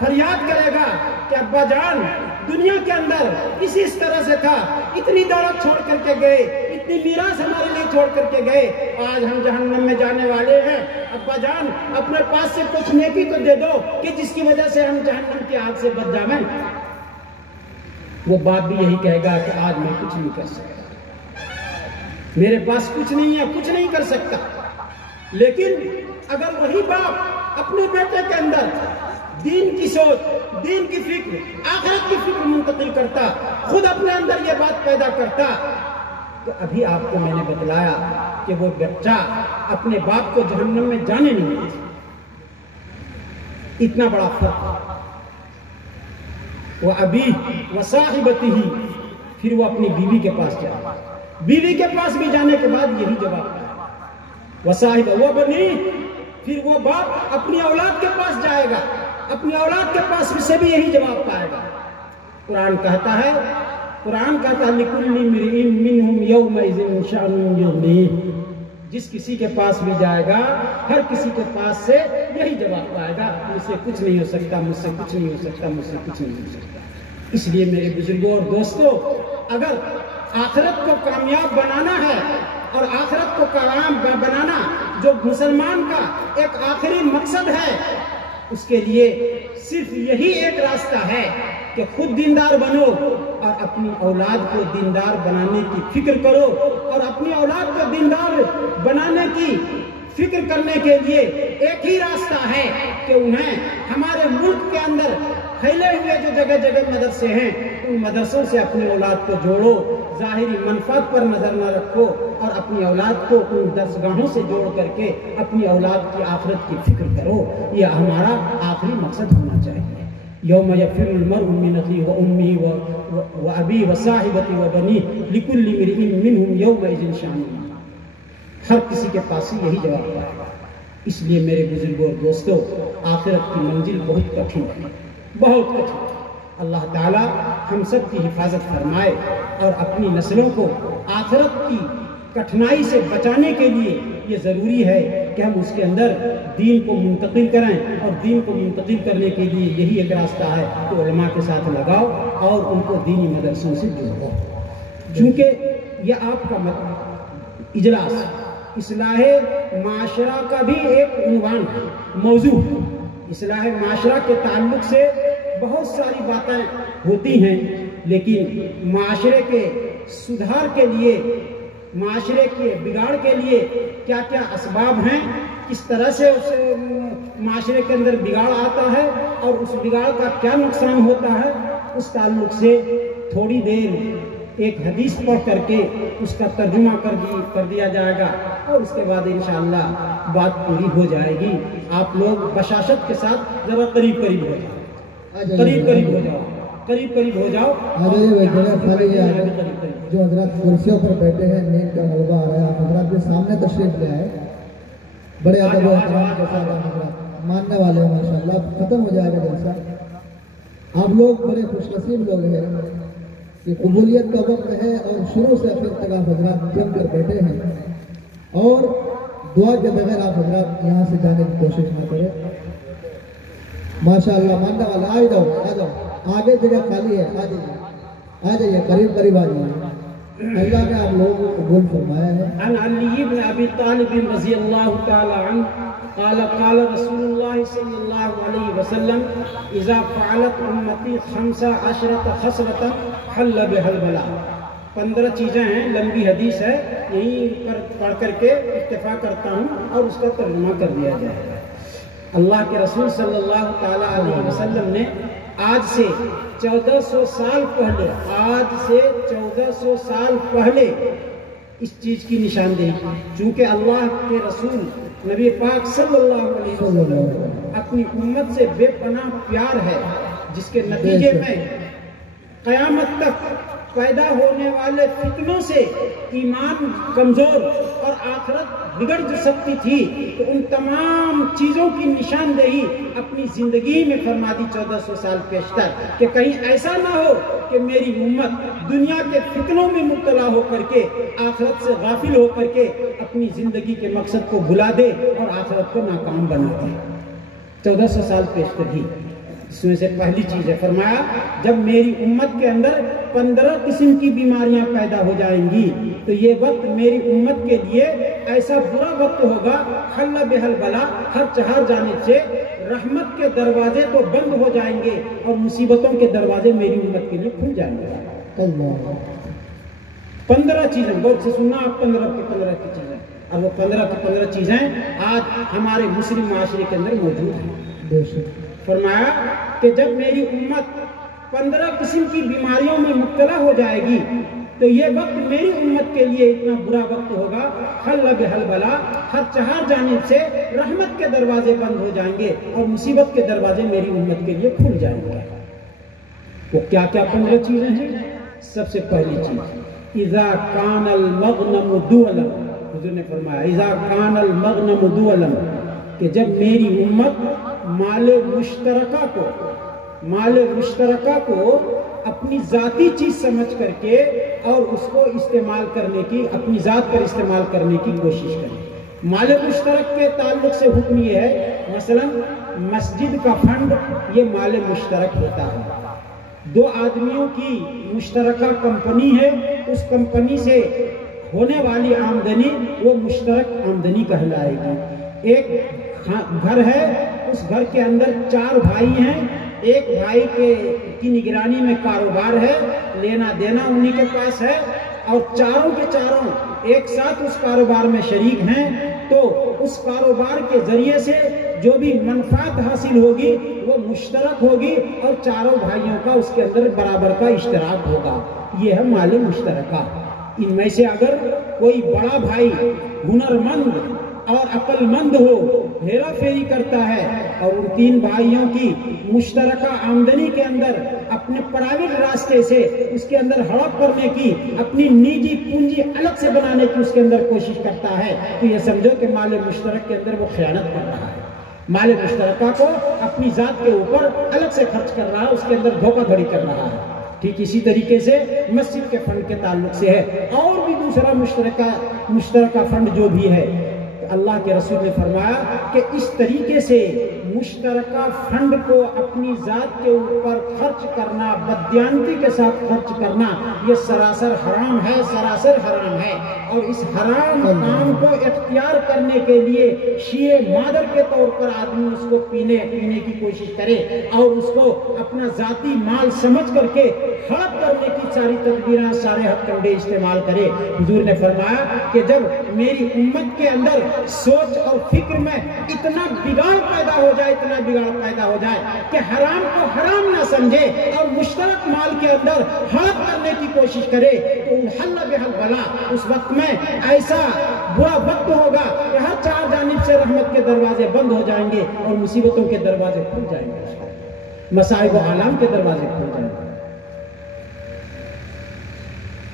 فریاد کرے گا کہ ابا جان دنیا کے اندر اس طرح سے تھا، اتنی دولت چھوڑ کر کے گئے، اتنی میراث ہمارے لیے چھوڑ کر کے گئے، آج ہم جہنم میں جانے والے ہیں، ابا جان اپنے پاس سے کچھ نیکی تو دے دو کہ جس کی وجہ سے ہم جہنم کی آگ سے بچ جائیں۔ وہ باپ بھی یہی کہے گا کہ آج میں کچھ نہیں کر سکتا، میرے پاس کچھ نہیں ہے، کچھ نہیں کر سکتا۔ لیکن اگر وہی باپ اپنے بیٹے کے اندر دین کی سوچ، دین کی فکر، آخرت کی فکر منتقل کرتا، خود اپنے اندر یہ بات پیدا کرتا، تو ابھی آپ کو میں نے بتلایا کہ وہ بچہ اپنے باپ کو جہنم میں جانے نہیں دیتا۔ اتنا بڑا فرق۔ وہ ابھی وصاحبتہ، پھر وہ اپنی بیوی کے پاس جائے، بیوی کے پاس بھی جانے کے بعد یہی جواب ہے، وصاحبہ وہ بنی، پھر وہ باپ اپنی اولاد کے پاس جائے گا، اپنی اولاد کے پاس سے بھی یہی جواب پائے گا۔ قرآن کہتا ہے لِكُلِّ امْرِئٍ مِّنْهُمْ يَوْمَئِذٍ شَأْنٌ يُغْنِيهِ، جس کسی کے پاس بھی جائے گا، ہر کسی کے پاس سے یہی جواب پائے گا، مجھ سے کچھ نہیں ہو سکتا، مجھ سے کچھ نہیں ہو سکتا، مجھ سے کچھ نہیں ہو سکتا۔ اس لیے میرے بزرگوں اور دوستوں، اگر آخرت کو کامیاب بنانا ہے، اور آخرت کو کامیاب بنانا جو مسلمان کا ایک آخری مقصد ہے، اس کے لیے صرف یہی ایک راستہ ہے کہ خود دیندار بنو اور اپنی اولاد کو دیندار بنانے کی فکر کرو، اور اپنی اولاد کو دیندار بنانے کی فکر کرنے کے لیے ایک ہی راستہ ہے کہ انہیں ہمارے ملک کے اندر پھیلے ہوئے جو جگہ جگہ مدرسے ہیں، ان مدرسوں سے اپنی اولاد کو جوڑو، ظاہری منفعت پر نظر نہ رکھو، اور اپنی اولاد کو ان درسگاہوں سے جوڑ کر کے اپنی اولاد کی آخرت کی فکر کرو۔ یہ ہمارا آخری مقصد ہونا چاہیے۔ یوم یفر المرء من اخیہ وامہ وابیہ وصاحبتہ وبنیہ لکل امرئ منہم یومئذ شأن، ہر کسی کے پاس یہی جواب ہے۔ اس لیے میرے بزرگوں اور دوستوں، آخرت کی منزل بہت کٹھن ہے، بہت کٹھن۔ اللہ تعالیٰ ہم سب کی حفاظت فرمائے، اور اپنی نسلوں کو آخرت کی کٹھنائی سے بچانے کے لیے یہ ضروری ہے کہ ہم اس کے اندر دین کو منتقل کریں، اور دین کو منتقل کرنے کے لیے یہی ایک راستہ ہے کہ علماء کے ساتھ لگاؤ اور ان کو دینی مدرسوں سے جوڑو۔ چونکہ یہ آپ کا اجلاس اصلاح معاشرہ کا بھی ایک عنوان ہے، موضوع ہے۔ اصلاح معاشرہ کے تعلق سے بہت ساری باتیں ہوتی ہیں، لیکن معاشرے کے سدھار کے لیے، معاشرے کے بگاڑ کے لیے کیا کیا اسباب ہیں، کس طرح سے اس معاشرے کے اندر بگاڑ آتا ہے، اور اس بگاڑ کا کیا نقصان ہوتا ہے، اس تعلق سے تھوڑی دیر ایک حدیث پڑھ کر کے اس کا ترجمہ کر دیا جائے گا، اور اس کے بعد انشاءاللہ بات پوری ہو جائے گی۔ آپ لوگ بشاشت کے ساتھ ذرا قریب ہو جاؤ، قریب ہو جاؤ۔ جو حضرات کرسیوں پر بیٹھے ہیں، نیند کا غلبہ آ رہا ہے، آپ حضرات کے سامنے تشریف لے آئے، بڑے ادب و احترام کے ساتھ آپ حضرات ماننے والے ہیں ماشاءاللہ۔ ختم ہو جائے گا جلسہ۔ آپ لوگ بڑے خوش نصیب لوگ ہیں کہ قبولیت کا وقت ہے، اور شروع سے آخر تک آپ حضرات جم کر بیٹھے ہیں، اور دعا کے بغیر آپ حضرات یہاں سے جانے کی کوشش نہ کریں۔ ماشاءاللہ ماننے والے آ جاؤ، آگے جگہ خالی ہے، آ جائیے، قریب آ جائیے۔ اللہ نے آپ لوگوں کو قبول فرمایا ہے۔ عن علی بن ابی طالب رضی اللہ تعالی عنہ قال رسول اللہ صلی اللہ علیہ وسلم اذا فعلت امتی 15 خصلۃ حل بها البلاء۔ 15 چیزیں ہیں، لمبی حدیث ہے، یہیں پر پڑھ کر کے اکتفا کرتا ہوں اور اس کا ترجمہ کر دیا جائے۔ اللہ کے رسول صلی اللہ تعالی علیہ وسلم نے آج سے 1400 سال پہلے، اس چیز کی نشاندہی کی، چونکہ اللہ کے رسول نبی پاک صلی اللہ علیہ وسلم اپنی امت سے بے پناہ پیار ہے، جس کے نتیجے میں قیامت تک پیدا ہونے والے فتنوں سے ایمان کمزور اور آخرت بگڑ سکتی تھی، تو ان تمام چیزوں کی نشاندہی اپنی زندگی میں فرما دی 1400 سال پیشتر، کہ کہیں ایسا نہ ہو کہ میری امت دنیا کے فتنوں میں مبتلا ہو کر کے، آخرت سے غافل ہو کر کے اپنی زندگی کے مقصد کو بھلا دے اور آخرت کو ناکام بنا دے۔ 1400 سال پیشتر ہی اس میں سے پہلی چیز ہے، فرمایا جب میری امت کے اندر 15 قسم کی بیماریاں پیدا ہو جائیں گی تو یہ وقت میری امت کے لیے ایسا برا وقت ہوگا، حل بحل بلا، ہر چہار جانب سے رحمت کے دروازے تو بند ہو جائیں گے اور مصیبتوں کے دروازے میری امت کے لیے کھل جائیں گے۔ 15 چیزیں، غور سے سننا آپ، 15 کی 15 کی چیزیں، اور وہ 15 کی 15 چیزیں آج ہمارے مسلم معاشرے کے اندر موجود ہیں۔ فرمایا کہ جب میری امت 15 قسم کی بیماریوں میں مبتلا ہو جائے گی تو یہ وقت میری امت کے لیے اتنا برا وقت ہوگا، حل بحل بلا، ہر چہار جانب سے رحمت کے دروازے بند ہو جائیں گے اور مصیبت کے دروازے میری امت کے لیے کھل جائیں گے۔ وہ کیا کیا 15 چیزیں ہیں؟ سب سے پہلی چیز، اذا کان المغنم دولا، حضور نے فرمایا اذا کان المغنم دولا، کہ جب میری امت مال مشترکہ کو اپنی ذاتی چیز سمجھ کر کے اور اس کو استعمال کرنے کی، اپنی ذات پر استعمال کرنے کی کوشش کرے۔ مال مشترک کے تعلق سے حکم یہ ہے، مثلا مسجد کا فنڈ یہ مال مشترک ہوتا ہے، 2 آدمیوں کی مشترکہ کمپنی ہے، اس کمپنی سے ہونے والی آمدنی وہ مشترک آمدنی کہلائے گی۔ ایک گھر ہے، اس گھر کے اندر 4 بھائی ہیں، ایک بھائی کی نگرانی میں کاروبار ہے، لینا دینا انہی کے پاس ہے، اور چاروں کے چاروں ایک ساتھ اس کاروبار میں شریک ہیں، تو اس کاروبار کے ذریعے سے جو بھی منفعت حاصل ہوگی وہ مشترک ہوگی اور چاروں بھائیوں کا اس کے اندر برابر کا اشتراک ہوگا۔ یہ ہے مال مشترکہ۔ ان میں سے اگر کوئی بڑا بھائی ہنرمند اور عقل مند ہو، ہیرا پھیری کرتا ہے اور ان 3 بھائیوں کی مشترکہ آمدنی کے اندر اپنے پرائیویٹ راستے سے اس کے اندر ہڑپ کرنے کی، اپنی نجی پونجی الگ سے بنانے کی اس کے اندر کوشش کرتا ہے، تو یہ سمجھو کہ مال مشترک کے اندر وہ خیانت کر رہا ہے، مال مشترکہ کو اپنی ذات کے اوپر الگ سے خرچ کر رہا ہے، اس کے اندر دھوکہ دھڑی کر رہا ہے۔ ٹھیک اسی طریقے سے مسجد کے فنڈ کے تعلق سے ہے، اور بھی دوسرا مشترکہ فنڈ جو بھی ہے، اللہ کے رسول نے فرمایا کہ اس طریقے سے مشترکہ فنڈ کو اپنی ذات کے اوپر خرچ کرنا، بددیانتی کے ساتھ خرچ کرنا، یہ سراسر حرام ہے، سراسر حرام ہے، اور اس حرام کام کو اختیار کرنے کے لیے شیئے مادر کے طور پر آدمی اس کو پینے کی کوشش کرے اور اس کو اپنا ذاتی مال سمجھ کر کے ہڑپ کرنے کی ساری تدبیراں، سارے ہتھ کنڈے استعمال کرے۔ حضور نے فرمایا کہ جب میری امت کے اندر سوچ اور فکر میں اتنا بگاڑ پیدا ہو جائے، اتنا بگاڑ پیدا ہو جائے کہ حرام کو حرام نہ سمجھے اور مشترک مال کے اندر ہڑپ کرنے کی کوشش کرے، تو حل بحل بلا، اس وقت میں ایسا برا وقت ہوگا کہ ہر 4 جانب سے رحمت کے دروازے بند ہو جائیں گے اور مصیبتوں کے دروازے کھل جائیں گے، مصائب و آلام کے دروازے کھل جائیں گے۔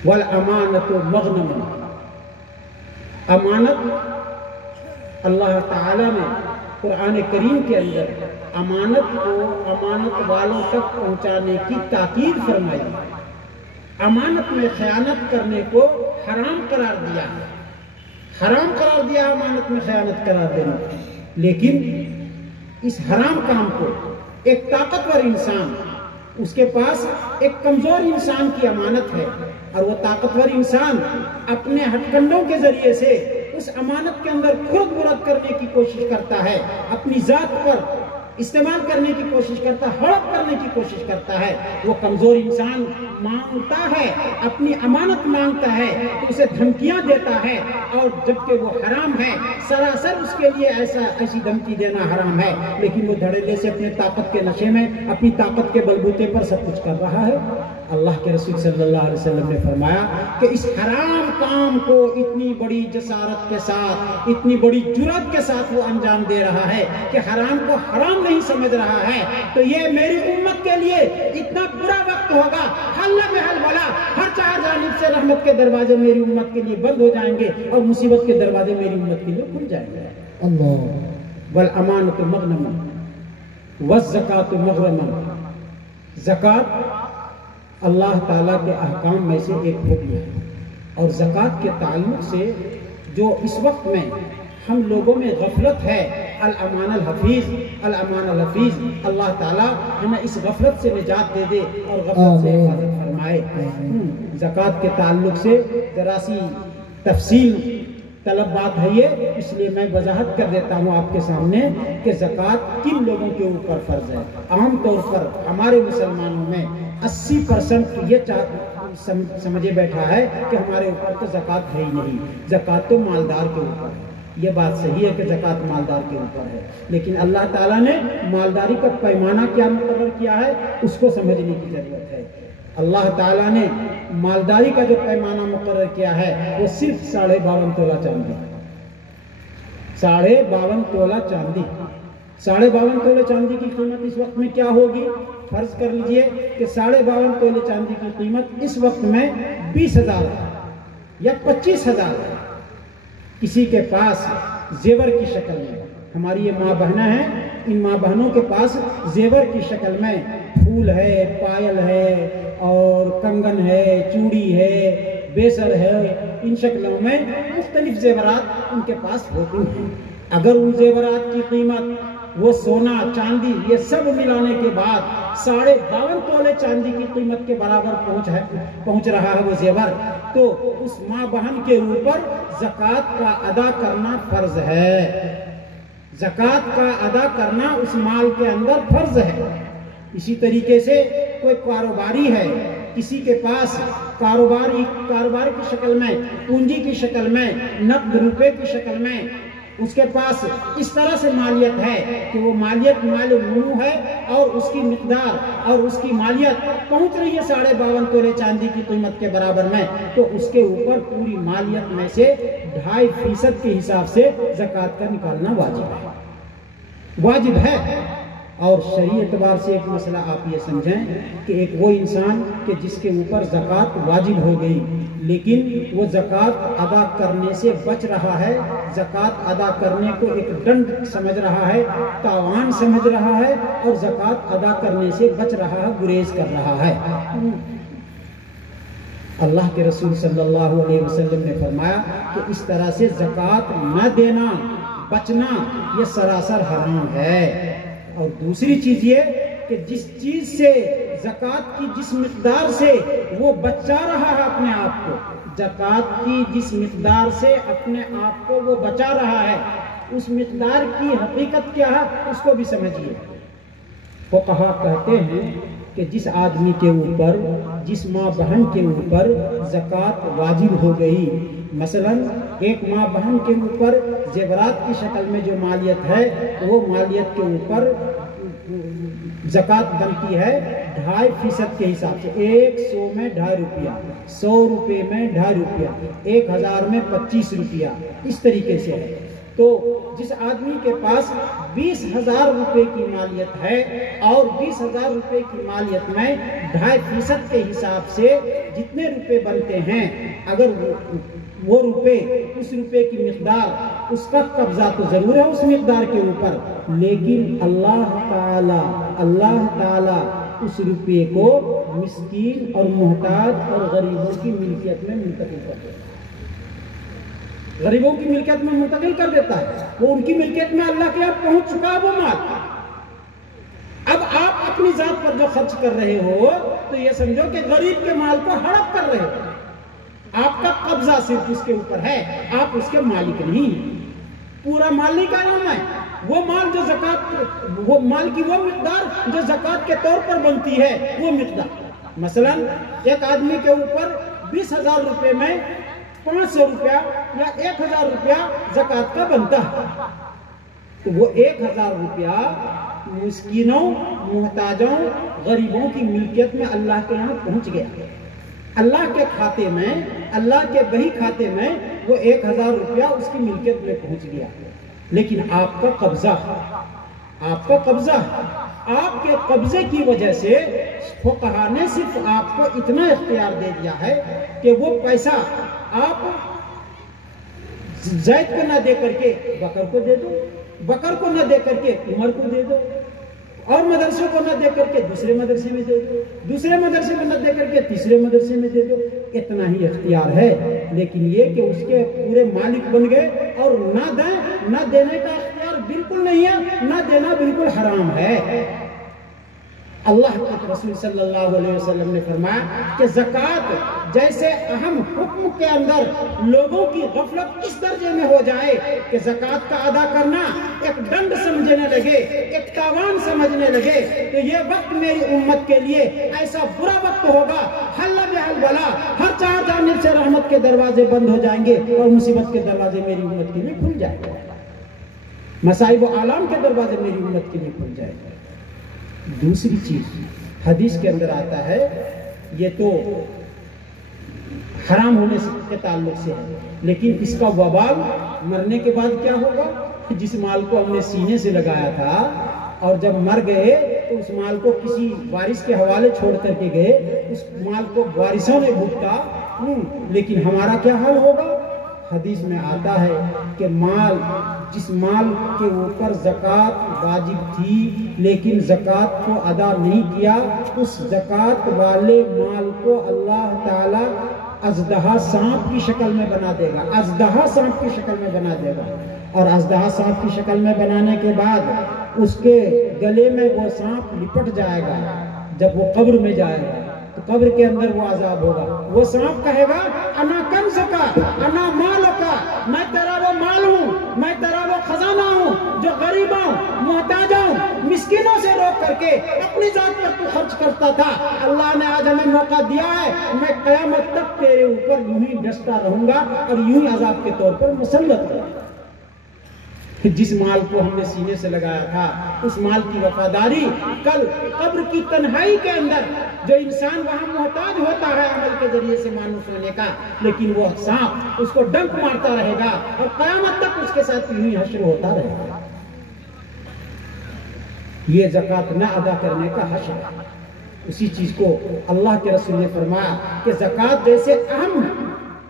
والامانۃ مغنم، امانت اللہ تعالیٰ نے قرآن کریم کے اندر امانت کو امانت والوں تک پہنچانے کی تاکید فرمائی، امانت میں خیانت کرنے کو حرام قرار دیا، حرام قرار دیا امانت میں خیانت قرار دینا۔ لیکن اس حرام کام کو ایک طاقتور انسان، اس کے پاس ایک کمزور انسان کی امانت ہے، اور وہ طاقتور انسان اپنے ہتھ کنڈوں کے ذریعے سے اس امانت کے اندر خود مرد کرنے کی کوشش کرتا ہے، اپنی ذات پر استعمال کرنے کی کوشش کرتا ہے، ہڑپ کرنے کی کوشش کرتا ہے۔ وہ کمزور انسان مانگتا ہے، اپنی امانت مانگتا ہے تو اسے دھمکیاں دیتا ہے، اور جبکہ وہ حرام ہے، سراسر اس کے لیے ایسی دھمکی دینا حرام ہے، لیکن وہ دھڑلے سے اپنے طاقت کے نشے میں، اپنی طاقت کے بلبوتے پر سب کچھ کر رہا ہے۔ اللہ کے رسول صلی اللہ علیہ وسلم نے فرمایا کہ اس حرام کام کو اتنی بڑی جسارت کے ساتھ، اتنی بڑی جرأت کے ساتھ وہ انجام دے رہا ہے کہ حرام کو حرام نہیں سمجھ رہا ہے، تو یہ میری امت کے لیے اتنا برا وقت ہوگا، حل بحل بلا، ہر 4 جانب سے رحمت کے دروازے میری امت کے لیے بند ہو جائیں گے اور مصیبت کے دروازے میری امت کے لیے کھل جائیں گے۔ اللہ والامانۃ مغنم والزکاۃ مغرما، زکوٰۃ اللہ تعالیٰ کے احکام میں سے ایک حکم ہے، اور زکوٰۃ کے تعلق سے جو اس وقت میں ہم لوگوں میں غفلت ہے الامان الحفیظ، الامان الحفیظ۔ اللہ تعالیٰ ہمیں اس غفلت سے نجات دے دے اور غفلت سے حفاظت فرمائے۔ زکوٰۃ کے تعلق سے ذرا سی تفصیل طلب بات ہے یہ، اس لیے میں وضاحت کر دیتا ہوں آپ کے سامنے کہ زکوٰۃ کن لوگوں کے اوپر فرض ہے۔ عام طور پر ہمارے مسلمانوں میں 80% یہ سمجھے بیٹھا ہے کہ ہمارے اوپر تو زکوٰۃ ہے ہی نہیں، زکوٰۃ تو مالدار کے اوپر ہے۔ یہ بات صحیح ہے کہ زکوٰۃ مالدار کے اوپر ہے، لیکن اللہ تعالیٰ نے مالداری کا پیمانہ کیا مقرر کیا ہے اس کو سمجھنے کی ضرورت ہے۔ اللہ تعالیٰ نے مالداری کا جو پیمانہ مقرر کیا ہے وہ صرف 52.5 تولہ چاندی، 52.5 تولہ چاندی۔ 52.5 تولے چاندی کی قیمت اس وقت میں کیا ہوگی؟ فرض کر لیجئے کہ 52.5 تولے چاندی کی قیمت اس وقت میں 20,000 ہے یا 25,000 ہے۔ کسی کے پاس زیور کی شکل میں، ہماری یہ ماں بہنیں ہیں، ان ماں بہنوں کے پاس زیور کی شکل میں پھول ہے، پائل ہے اور کنگن ہے، چوڑی ہے، بیسر ہے، ان شکلوں میں مختلف زیورات ان کے پاس ہوتے ہیں۔ اگر ان زیورات کی قیمت وہ سونا چاندی یہ سب ملانے کے بعد 52.5 تولے چاندی کی قیمت کے برابر پہنچ رہا ہے وہ زیور، تو اس ماں بہن کے اوپر زکوٰۃ کا ادا کرنا فرض ہے۔ زکوٰۃ کا ادا کرنا اس مال کے اندر فرض ہے۔ اسی طریقے سے کوئی کاروباری ہے، کسی کے پاس کاروبار کی شکل میں، پونجی کی شکل میں، نقد روپے کی شکل میں اس کے پاس اس طرح سے مالیت ہے کہ وہ مالیت مال نمو ہے اور اس کی مقدار اور اس کی مالیت پہنچ رہی ہے 52.5 تولے چاندی کی قیمت کے برابر میں، تو اس کے اوپر پوری مالیت میں سے 2.5% کے حساب سے زکوٰۃ کا نکالنا واجب ہے۔ اور شرعی اعتبار سے ایک مسئلہ آپ یہ سمجھیں کہ ایک وہ انسان کہ جس کے اوپر زکوٰۃ واجب ہو گئی لیکن وہ زکوٰۃ ادا کرنے سے بچ رہا ہے، زکوٰۃ ادا کرنے کو ایک ڈنڈ سمجھ رہا ہے، تاوان سمجھ رہا ہے اور زکوٰۃ ادا کرنے سے بچ رہا ہے، گریز کر رہا ہے۔ اللہ کے رسول صلی اللہ علیہ وسلم نے فرمایا کہ اس طرح سے زکوٰۃ نہ دینا، بچنا یہ سراسر حرام ہے۔ اور دوسری چیز یہ کہ جس چیز سے زکوٰۃ کی جس مقدار سے وہ بچا رہا ہے اپنے آپ کو، زکوٰۃ کی جس مقدار سے اپنے آپ کو وہ بچا رہا ہے، اس مقدار کی حقیقت کیا ہے اس کو بھی سمجھیے۔ فقہا کہتے ہیں کہ جس آدمی کے اوپر، جس ماں بہن کے اوپر زکوٰۃ واجب ہو گئی، مثلا ایک ماں بہن کے اوپر زیورات کی شکل میں جو مالیت ہے وہ مالیت کے اوپر زکوٰۃ بنتی ہے 2.5% کے حساب سے، 100 میں 2.5 روپیہ، 100 روپے میں 2.5 روپیہ، 1000 میں 25 روپیہ، اس طریقے سے ہے۔ تو جس آدمی کے پاس 20,000 روپے کی مالیت ہے اور 20,000 روپے کی مالیت میں 2.5% کے حساب سے جتنے روپے بنتے ہیں، اگر وہ روپے، اس روپے کی مقدار، اس کا قبضہ تو ضرور ہے اس مقدار کے اوپر، لیکن اللہ تعالی اس روپے کو مسکین اور محتاج اور غریبوں کی ملکیت میں منتقل کر دیتا ہے، غریبوں کی ملکیت میں منتقل کر دیتا ہے۔ وہ ان کی ملکیت میں اللہ کے یہاں پہنچ چکا ہے وہ مال۔ اب آپ اپنی ذات پر جو خرچ کر رہے ہو تو یہ سمجھو کہ غریب کے مال کو ہڑپ کر رہے ہو، آپ کا قبضہ صرف اس کے اوپر ہے، آپ اس کے مالک نہیں ہیں۔ پورا مال نہیں قائم ہے، وہ مال جو زکوٰۃ، وہ مال کی وہ مقدار جو زکوٰۃ کے طور پر بنتی ہے وہ مقدار۔ مثلا ایک آدمی کے اوپر 20,000 روپے میں 500 روپیہ یا 1,000 روپیہ زکوٰۃ کا بنتا ہے، تو وہ 1,000 روپیہ مسکینوں، محتاجوں، غریبوں کی ملکیت میں اللہ کے یہاں پہنچ گیا، اللہ کے کھاتے میں، اللہ کے بہی کھاتے میں وہ 1,000 روپیہ اس کی ملکیت میں پہنچ گیا۔ لیکن آپ کا قبضہ، آپ کا قبضہ، آپ کے قبضے کی وجہ سے فقہا نے صرف آپ کو اتنا اختیار دے دیا ہے کہ وہ پیسہ آپ زید کو نہ دے کر کے بکر کو دے دو، بکر کو نہ دے کر کے عمر کو دے دو، اور مدرسے کو نہ دے کر کے دوسرے مدرسے میں دے دو، دوسرے مدرسے کو نہ دے کر کے تیسرے مدرسے میں دے دو، اتنا ہی اختیار ہے۔ لیکن یہ کہ اس کے پورے مالک بن گئے اور نہ دیں، نہ دینے کا اختیار اندر بالکل نہیں ہے، نہ دینا بالکل حرام ہے۔ اللہ کے رسول صلی اللہ علیہ وسلم نے فرمایا کہ زکوٰۃ جیسے اہم حکم کے اندر لوگوں کی غفلت اس درجے میں ہو جائے کہ زکوٰۃ کا ادا کرنا ایک ڈنڈ سمجھنے لگے، ایک تاوان سمجھنے لگے، تو یہ وقت میری امت کے لیے ایسا برا وقت ہوگا، حل بحل بلا، ہر چار جانب سے رحمت کے دروازے بند ہو جائیں گے اور مصیبت کے دروازے میری امت کے لیے کھل جائیں گے، مصائب و آلام کے دروازے میری امت کے لیے کھل جائیں گے۔ دوسری چیز حدیث کے اندر آتا ہے، یہ تو حرام ہونے کے تعلق سے ہے، لیکن اس کا وبال مرنے کے بعد کیا ہوگا؟ جس مال کو ہم نے سینے سے لگایا تھا اور جب مر گئے تو اس مال کو کسی وارث کے حوالے چھوڑ کر کے گئے، اس مال کو وارثوں نے بھگتا، لیکن ہمارا کیا حال ہوگا؟ حدیث میں آتا ہے کہ جس مال کے اوپر زکوٰۃ واجب تھی لیکن زکوٰۃ کو ادا نہیں کیا، اس زکوٰۃ والے مال کو اللہ تعالی اژدہا سانپ کی شکل میں بنا دے گا، اژدہا سانپ کی شکل میں بنا دے گا، اور اژدہا سانپ کی شکل میں بنانے کے بعد اس کے گلے میں وہ سانپ لپٹ جائے گا، جب وہ قبر میں جائے گا تو قبر کے اندر وہ عذاب ہوگا، وہ سانپ کہے گا انا کنز کا انا مال کا، میں تیرا وہ مال ہوں، میں تیرا وہ خزانہ ہوں جو غریبوں محتاجوں مسکینوں سے روک کر کے اپنی ذات پر تو خرچ کرتا تھا، اللہ نے آج ہمیں موقع دیا ہے، میں قیامت تک تیرے اوپر یوں ہی ڈستا رہوں گا اور یوں ہی عذاب کے طور پر مسلط کروں گا۔ جس مال کو ہم نے سینے سے لگایا تھا اس مال کی وفاداری کل قبر کی تنہائی کے اندر، جو انسان وہاں محتاج ہوتا ہے عمل کے ذریعے سے مانوس ہونے کا، لیکن وہ سانپ اس کو ڈنک مارتا رہے گا اور قیامت تک اس کے ساتھ یوں ہی حشر ہوتا رہے گا۔ یہ زکوٰۃ نہ ادا کرنے کا حشر ہے۔ اسی چیز کو اللہ کے رسول نے فرمایا کہ زکوٰۃ جیسے اہم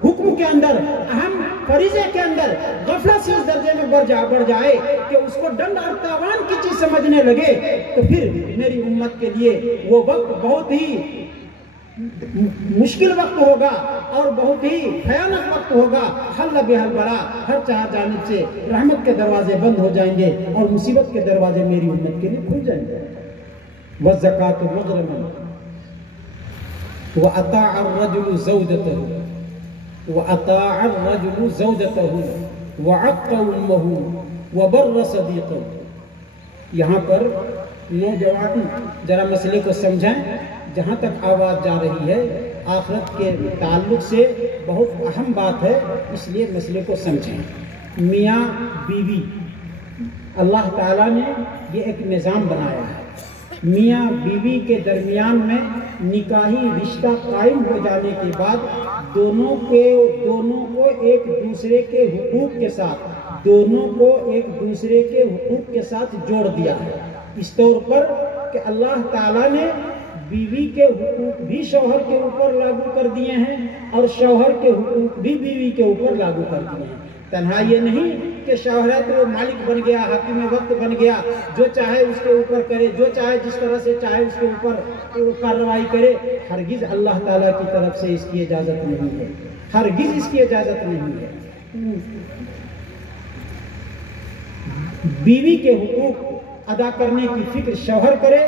حکم کے اندر، اہم فریضے کے اندر غفلت سے اس درجے میں بڑھ جائے کہ اس کو ڈنڈ اور تاوان کی چیز سمجھنے لگے، تو پھر میری امت کے لیے وہ وقت بہت ہی مشکل وقت ہوگا اور بہت ہی بھیانک وقت ہوگا، حل بحل بلا، ہر چار جانب سے رحمت کے دروازے بند ہو جائیں گے اور مصیبت کے دروازے میری امت کے لیے کھل جائیں گے۔ وَالزَّكَاةُ مَغْرَمًا وَأَطَاعَ الرَّجُلُ زَوْجَتَهُ وَأَطَاعَ الرَّجُلُ زَوْجَتَهُ وَعَقَّ أُمَّهُ وَبَرَّ صَدِيقَهُ۔ یہاں پر نوجوان ذرا مسئلے کو سمجھیں، جہاں تک آواز جا رہی ہے آخرت کے تعلق سے بہت اہم بات ہے، اس لیے مسئلے کو سمجھیں۔ میاں بیوی، اللہ تعالیٰ نے یہ ایک نظام بنایا ہے، میاں بیوی کے درمیان میں نکاحی رشتہ قائم ہو جانے کے بعد دونوں کو ایک دوسرے کے حقوق کے ساتھ جوڑ دیا ہے، اس طور پر کہ اللہ تعالیٰ نے بیوی کے حقوق بھی شوہر کے اوپر لاگو کر دیے ہیں اور شوہر کے حقوق بھی بیوی کے اوپر لاگو کر دیے ہیں۔ تنہا یہ نہیں کہ شوہر ہے تو وہ مالک بن گیا، حاکم وقت بن گیا، جو چاہے اس کے اوپر کرے، جو چاہے جس طرح سے چاہے اس کے اوپر کارروائی کرے، ہرگز اللہ تعالیٰ کی طرف سے اس کی اجازت نہیں ہے، ہرگز اس کی اجازت نہیں ہے۔ بیوی کے حقوق ادا کرنے کی فکر شوہر کرے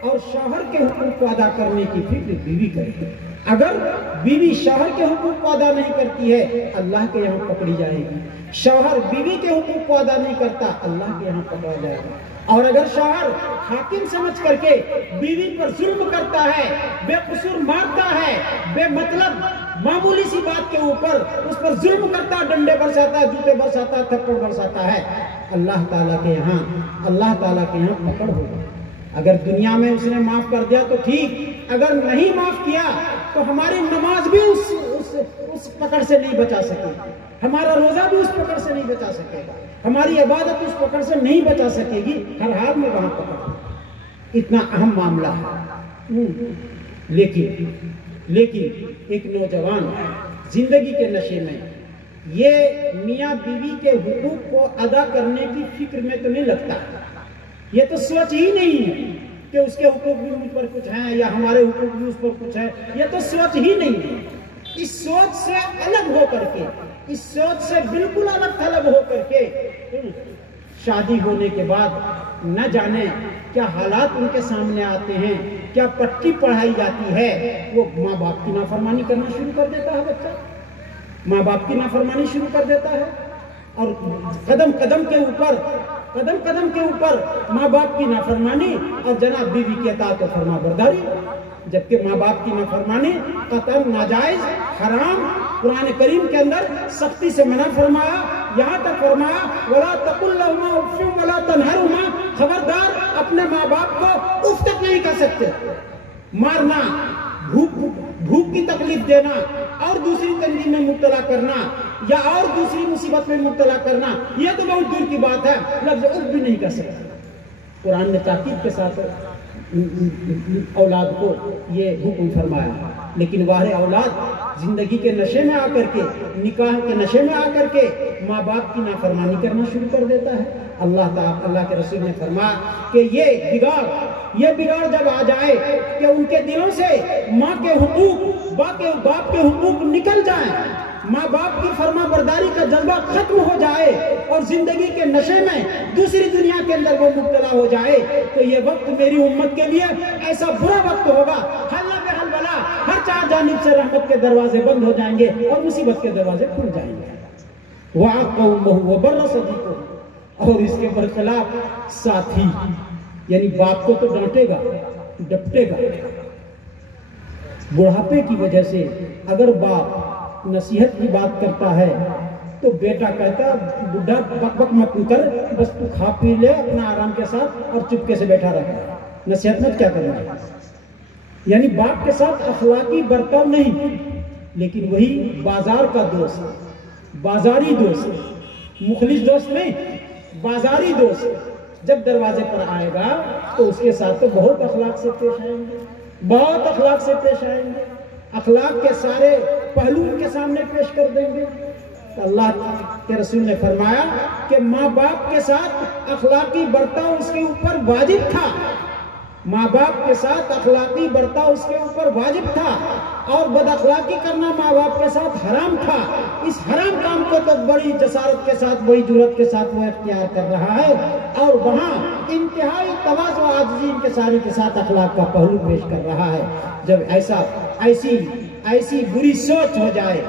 اور شوہر کے حقوق کو ادا کرنے کی فکر بیوی کرے۔ اگر بیوی شوہر کے حقوق کو ادا نہیں کرتی ہے اللہ کے یہاں پکڑی جائے گی، شوہر بیوی کے حقوق کو ادا نہیں کرتا اللہ کے یہاں پکڑا جائے گا، اور اگر شوہر حاکم سمجھ کر کے بیوی پر ظلم کرتا ہے، بے قصور مارتا ہے، بے مطلب معمولی سی بات کے اوپر اس پر ظلم کرتا، ڈنڈے برساتا، جوتے برساتا، تھپڑ برساتا ہے، اللہ تعالیٰ کے یہاں پکڑ ہوگا۔ اگر دنیا میں اس نے معاف کر دیا تو ٹھیک، اگر نہیں معاف کیا تو ہماری نماز بھی اس پکڑ سے نہیں بچا سکے گی، ہمارا روزہ بھی اس پکڑ سے نہیں بچا سکے گا، ہماری عبادت اس پکڑ سے نہیں بچا سکے گی، ہر حال میں وہاں پکڑ، اتنا اہم معاملہ ہے۔ لیکن ایک نوجوان زندگی کے نشے میں یہ میاں بیوی کے حقوق کو ادا کرنے کی فکر میں تو نہیں لگتا، یہ تو سوچ ہی نہیں ہے کہ اس کے حقوق بھی مجھ پر کچھ ہیں یا ہمارے حقوق بھی اس پر کچھ ہیں، یہ تو سوچ ہی نہیں ہے۔ اس سوچ سے الگ ہو کر کے، اس سوچ سے بالکل الگ تھلگ ہو کر کے شادی ہونے کے بعد نہ جانے کیا حالات ان کے سامنے آتے ہیں، کیا پٹی پڑھائی جاتی ہے، وہ ماں باپ کی نافرمانی کرنا شروع کر دیتا ہے بچہ، ماں باپ کی نافرمانی شروع کر دیتا ہے، اور قدم قدم کے اوپر ماں باپ کی نافرمانی اور جناب بیوی کی اطاعت و فرما برداری، جبکہ ماں باپ کی نافرمانی قطعاً ناجائز، حرام، قرآن کریم کے اندر سختی سے منع فرمایا، یہاں تک فرمایا وَلَا تَقُلْ لَهُمَا اُفٍّ وَلَا تَنْهَرْهُمَا، خبردار اپنے ماں باپ کو اف تک نہیں کر سکتے، مارنا، بھوک کی تکلیف دینا اور دوسری تنظیم میں مبتلا کرنا یا اور دوسری مصیبت میں مبتلا کرنا، یہ تو بہت دور کی بات ہے، لفظ اف بھی نہیں کر سکتے۔ قرآن نے تاکید کے ساتھ اولاد کو یہ حکم فرمایا، لیکن واہ اولاد زندگی کے نشے میں آ کر کے، نکاح کے نشے میں آ کر کے ماں باپ کی نافرمانی کرنا شروع کر دیتا ہے۔ اللہ کے رسول نے فرمایا کہ یہ بگاڑ جب آ جائے کہ ان کے دلوں سے ماں کے حقوق، باپ کے حقوق نکل جائیں، ماں باپ کی فرما برداری کا جذبہ ختم ہو جائے اور زندگی کے نشے میں دوسری دنیا کے اندر وہ مبتلا ہو جائے، تو یہ وقت میری امت کے لیے ایسا برا وقت ہوگا، حل بحل بلا، ہر چار جانب سے رحمت کے دروازے بند ہو جائیں گے اور مصیبت کے دروازے کھل جائیں گے۔ وَعَقَّوْمَهُ وَبَرَّ صَدِيقُهُ، اور اس کے برخلاف ساتھی، یعنی باپ کو تو ڈانٹے گا، ڈپٹے گا، بڑھاپے کی وجہ سے اگر باپ نصیحت کی بات کرتا ہے تو بیٹا کہتا بڈھا بک بک مت کر، بس تو کھا پی لے اپنا آرام کے ساتھ اور چپکے سے بیٹھا رہتا، نصیحت مت کیا کرنا ہے۔ یعنی باپ کے ساتھ اخلاقی برتاؤ نہیں، لیکن وہی بازار کا دوست، بازاری دوست، مخلص دوست نہیں، بازاری دوست جب دروازے پر آئے گا تو اس کے ساتھ تو بہت اخلاق سے پیش آئیں گے، بہت اخلاق سے پیش آئیں گے، اخلاق کے سارے پہلو ان کے سامنے پیش کر دیں گے۔ تو اللہ کے رسول نے فرمایا کہ ماں باپ کے ساتھ اخلاقی برتاؤ اس کے اوپر واجب تھا، ماں باپ کے ساتھ اخلاقی برتاؤ اس کے اوپر واجب تھا، اور بد اخلاقی کرنا ماں باپ کے ساتھ حرام تھا۔ اس حرام کام کو تو بڑی جسارت کے ساتھ، بڑی جرأت کے ساتھ وہ اختیار کر رہا ہے، اور وہاں انتہائی تواضع و عاجزی کے سارے کے ساتھ اخلاق کا پہلو پیش کر رہا ہے۔ جب ایسی بری سوچ ہو جائے،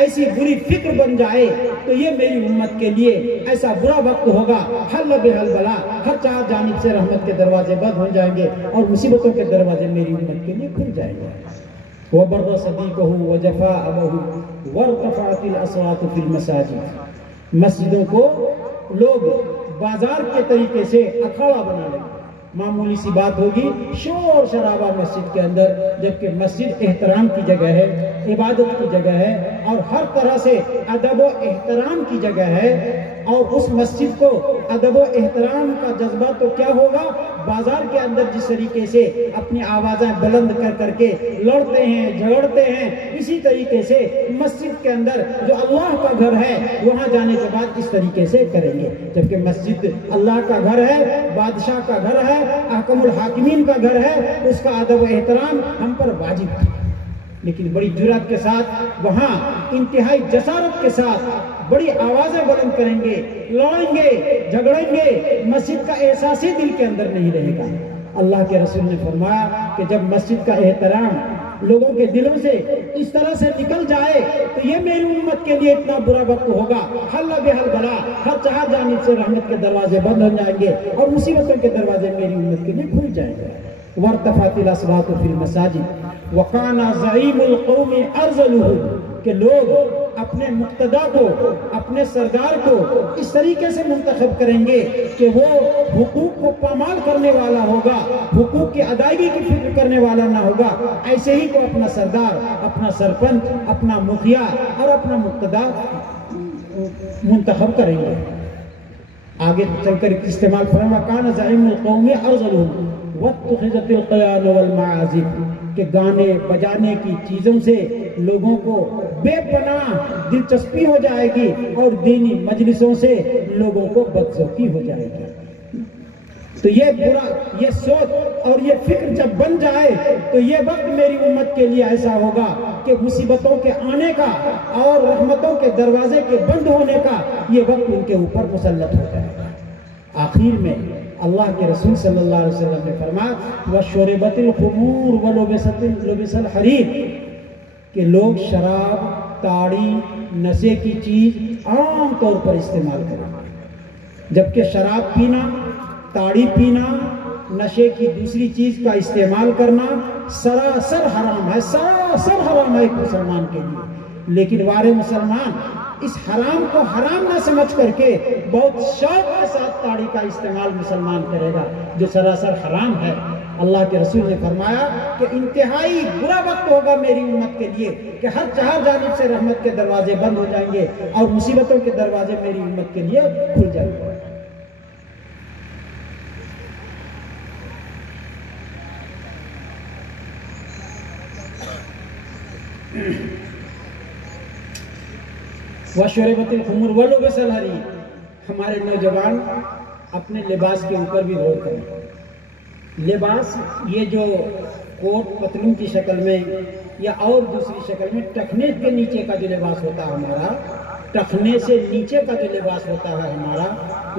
ایسی بری فکر بن جائے تو یہ میری امت کے لیے ایسا برا وقت ہوگا، حل بحل بلا، ہر چار جانب سے رحمت کے دروازے بند ہو جائیں گے اور مصیبتوں کے دروازے میری امت کے لیے کھل جائیں گے۔ وَبَرَّ صَدِيقَهُ وَجَفَا أَبَوْهُ وَارْتَفَعَتِ الْأَصْوَاتُ فِي الْمَسَاجِدِ، مسجدوں کو لوگ بازار کے طریقے سے اکھاڑا بنا لیں، معمولی سی بات ہوگی، شور شرابہ مسجد کے اندر، جبکہ مسجد احترام کی جگہ ہے، عبادت کی جگہ ہے، اور ہر طرح سے ادب و احترام کی جگہ ہے، اور اس مسجد کو ادب و احترام کا جذبہ تو کیا ہوگا، بازار کے اندر جس طریقے سے اپنی آوازیں بلند کر کے لڑتے ہیں، جھگڑتے ہیں، اسی طریقے سے مسجد کے اندر جو اللہ کا گھر ہے وہاں جانے کے بعد اس طریقے سے کریں گے، جبکہ مسجد اللہ کا گھر ہے، بادشاہ کا گھر ہے، احکم الحاکمین کا گھر ہے، اس کا ادب و احترام ہم پر واجب ہے، لیکن بڑی جرأت کے ساتھ وہاں انتہائی جسارت کے ساتھ بڑی آوازیں بلند کریں گے، لڑیں گے، جھگڑیں گے، مسجد کا احساس ہی دل کے اندر نہیں رہے گا۔ اللہ کے رسول نے فرمایا کہ جب مسجد کا احترام لوگوں کے دلوں سے اس طرح سے نکل جائے تو یہ میری امت کے لیے اتنا برا وقت ہوگا، حل بحل بلا، ہر چار جانب سے رحمت کے دروازے بند ہو جائیں گے اور مصیبتوں کے دروازے میری امت کے لیے کھل جائیں گے۔ وَارْتَفَعَتِ الْأَصْوَاتُ فِي الْمَسَاجِدِ وَكَانَ زَعِيمُ الْقَوْمِ أَرْذَلُهُ، کہ لوگ اپنے مقتدا کو، اپنے سردار کو اس طریقے سے منتخب کریں گے کہ وہ حقوق کو پامال کرنے والا ہوگا، حقوق کی ادائیگی کی فکر کرنے والا نہ ہوگا، ایسے ہی کو اپنا سردار، اپنا سرپنچ، اپنا مکھیا اور اپنا مقتدا منتخب کریں گے۔ آگے چل کر استعمال فرما کان زعیم القوم ارذلهم واتخذت القیان والمعازف، کہ گانے بجانے کی چیزوں سے لوگوں کو بے پناہ دلچسپی ہو جائے گی اور دینی مجلسوں سے لوگوں کو بدذوقی ہو جائے گی۔ تو یہ سوچ اور یہ فکر جب بن جائے تو یہ وقت میری امت کے لیے ایسا ہوگا کہ مصیبتوں کے آنے کا اور رحمتوں کے دروازے کے بند ہونے کا یہ وقت ان کے اوپر مسلط ہو جائے گا۔ آخر میں اللہ کے رسول صلی اللہ علیہ وسلم نے فرمایا وَشُرِبَتِ الْخُمُورُ وَلُبِسَ الْحَرِيرُ کہ لوگ شراب، تاڑی، نشے کی چیز عام طور پر استعمال کریں، جبکہ شراب پینا، تاڑی پینا، نشے کی دوسری چیز کا استعمال کرنا سراسر حرام ہے، سراسر حرام ہے ایک مسلمان کے لیے۔ لیکن وارے مسلمان اس حرام کو حرام نہ سمجھ کر کے بہت شوق کے ساتھ تاڑی کا استعمال مسلمان کرے گا، جو سراسر حرام ہے۔ اللہ کے رسول نے فرمایا کہ انتہائی برا وقت ہوگا میری امت کے لیے کہ ہر چار جانب سے رحمت کے دروازے بند ہو جائیں گے اور مصیبتوں کے دروازے میری امت کے لیے کھل جائیں گے۔ وَشُرِبَتِ الْخُمُورُ وَلُبِسَ الْحَرِيرُ ہمارے نوجوان اپنے لباس کے اوپر بھی غور کریں۔ لباس یہ جو کوٹ پتلون کی شکل میں یا اور دوسری شکل میں ٹخنے کے نیچے کا جو لباس ہوتا ہے ہمارا، ٹخنے سے نیچے کا جو لباس ہوتا ہے ہمارا،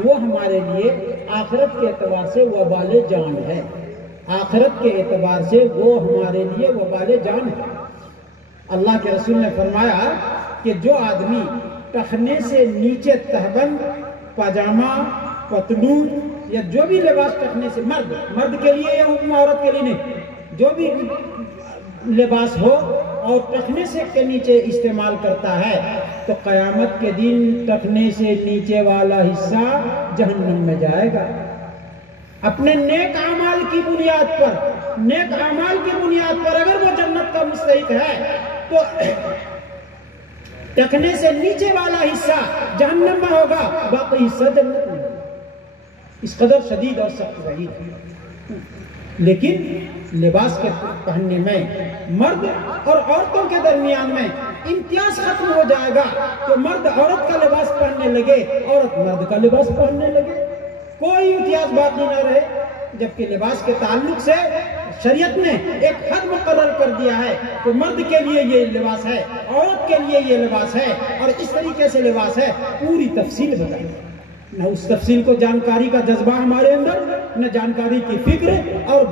وہ ہمارے لیے آخرت کے اعتبار سے وبال جان ہے۔ آخرت کے اعتبار سے وہ ہمارے لیے وبال جان ہے۔ اللہ کے رسول نے فرمایا کہ جو آدمی ٹخنے سے نیچے تہبند، پاجامہ، پتلون یا جو بھی لباس ٹخنے سے مرد کے لیے یا عورت کے لیے نہیں، جو بھی لباس ہو اور ٹخنے سے کے نیچے استعمال کرتا ہے تو قیامت کے دن ٹخنے سے نیچے والا حصہ جہنم میں جائے گا۔ اپنے نیک اعمال کی بنیاد پر اگر وہ جنت کا مستحق ہے تو ٹخنے سے نیچے والا حصہ جہنم میں ہوگا، باقی حصہ جنت میں۔ اس قدر شدید اور سخت وعید ہے۔ لیکن لباس کے پہننے میں مرد اور عورتوں کے درمیان میں امتیاز ختم ہو جائے گا تو مرد عورت کا لباس پہننے لگے، عورت مرد کا لباس پہننے لگے، کوئی امتیاز باقی نہ رہے۔ جبکہ لباس کے تعلق سے شریعت نے ایک حد مقرر کر دیا ہے کہ مرد کے لیے یہ لباس ہے، عورت کے لیے یہ لباس ہے اور اس طریقے سے لباس ہے، پوری تفصیل بتائی۔ نہ اس تفصیل کو جانکاری کا جذبہ ہمارے اندر، نہ جانکاری کی فکر، اور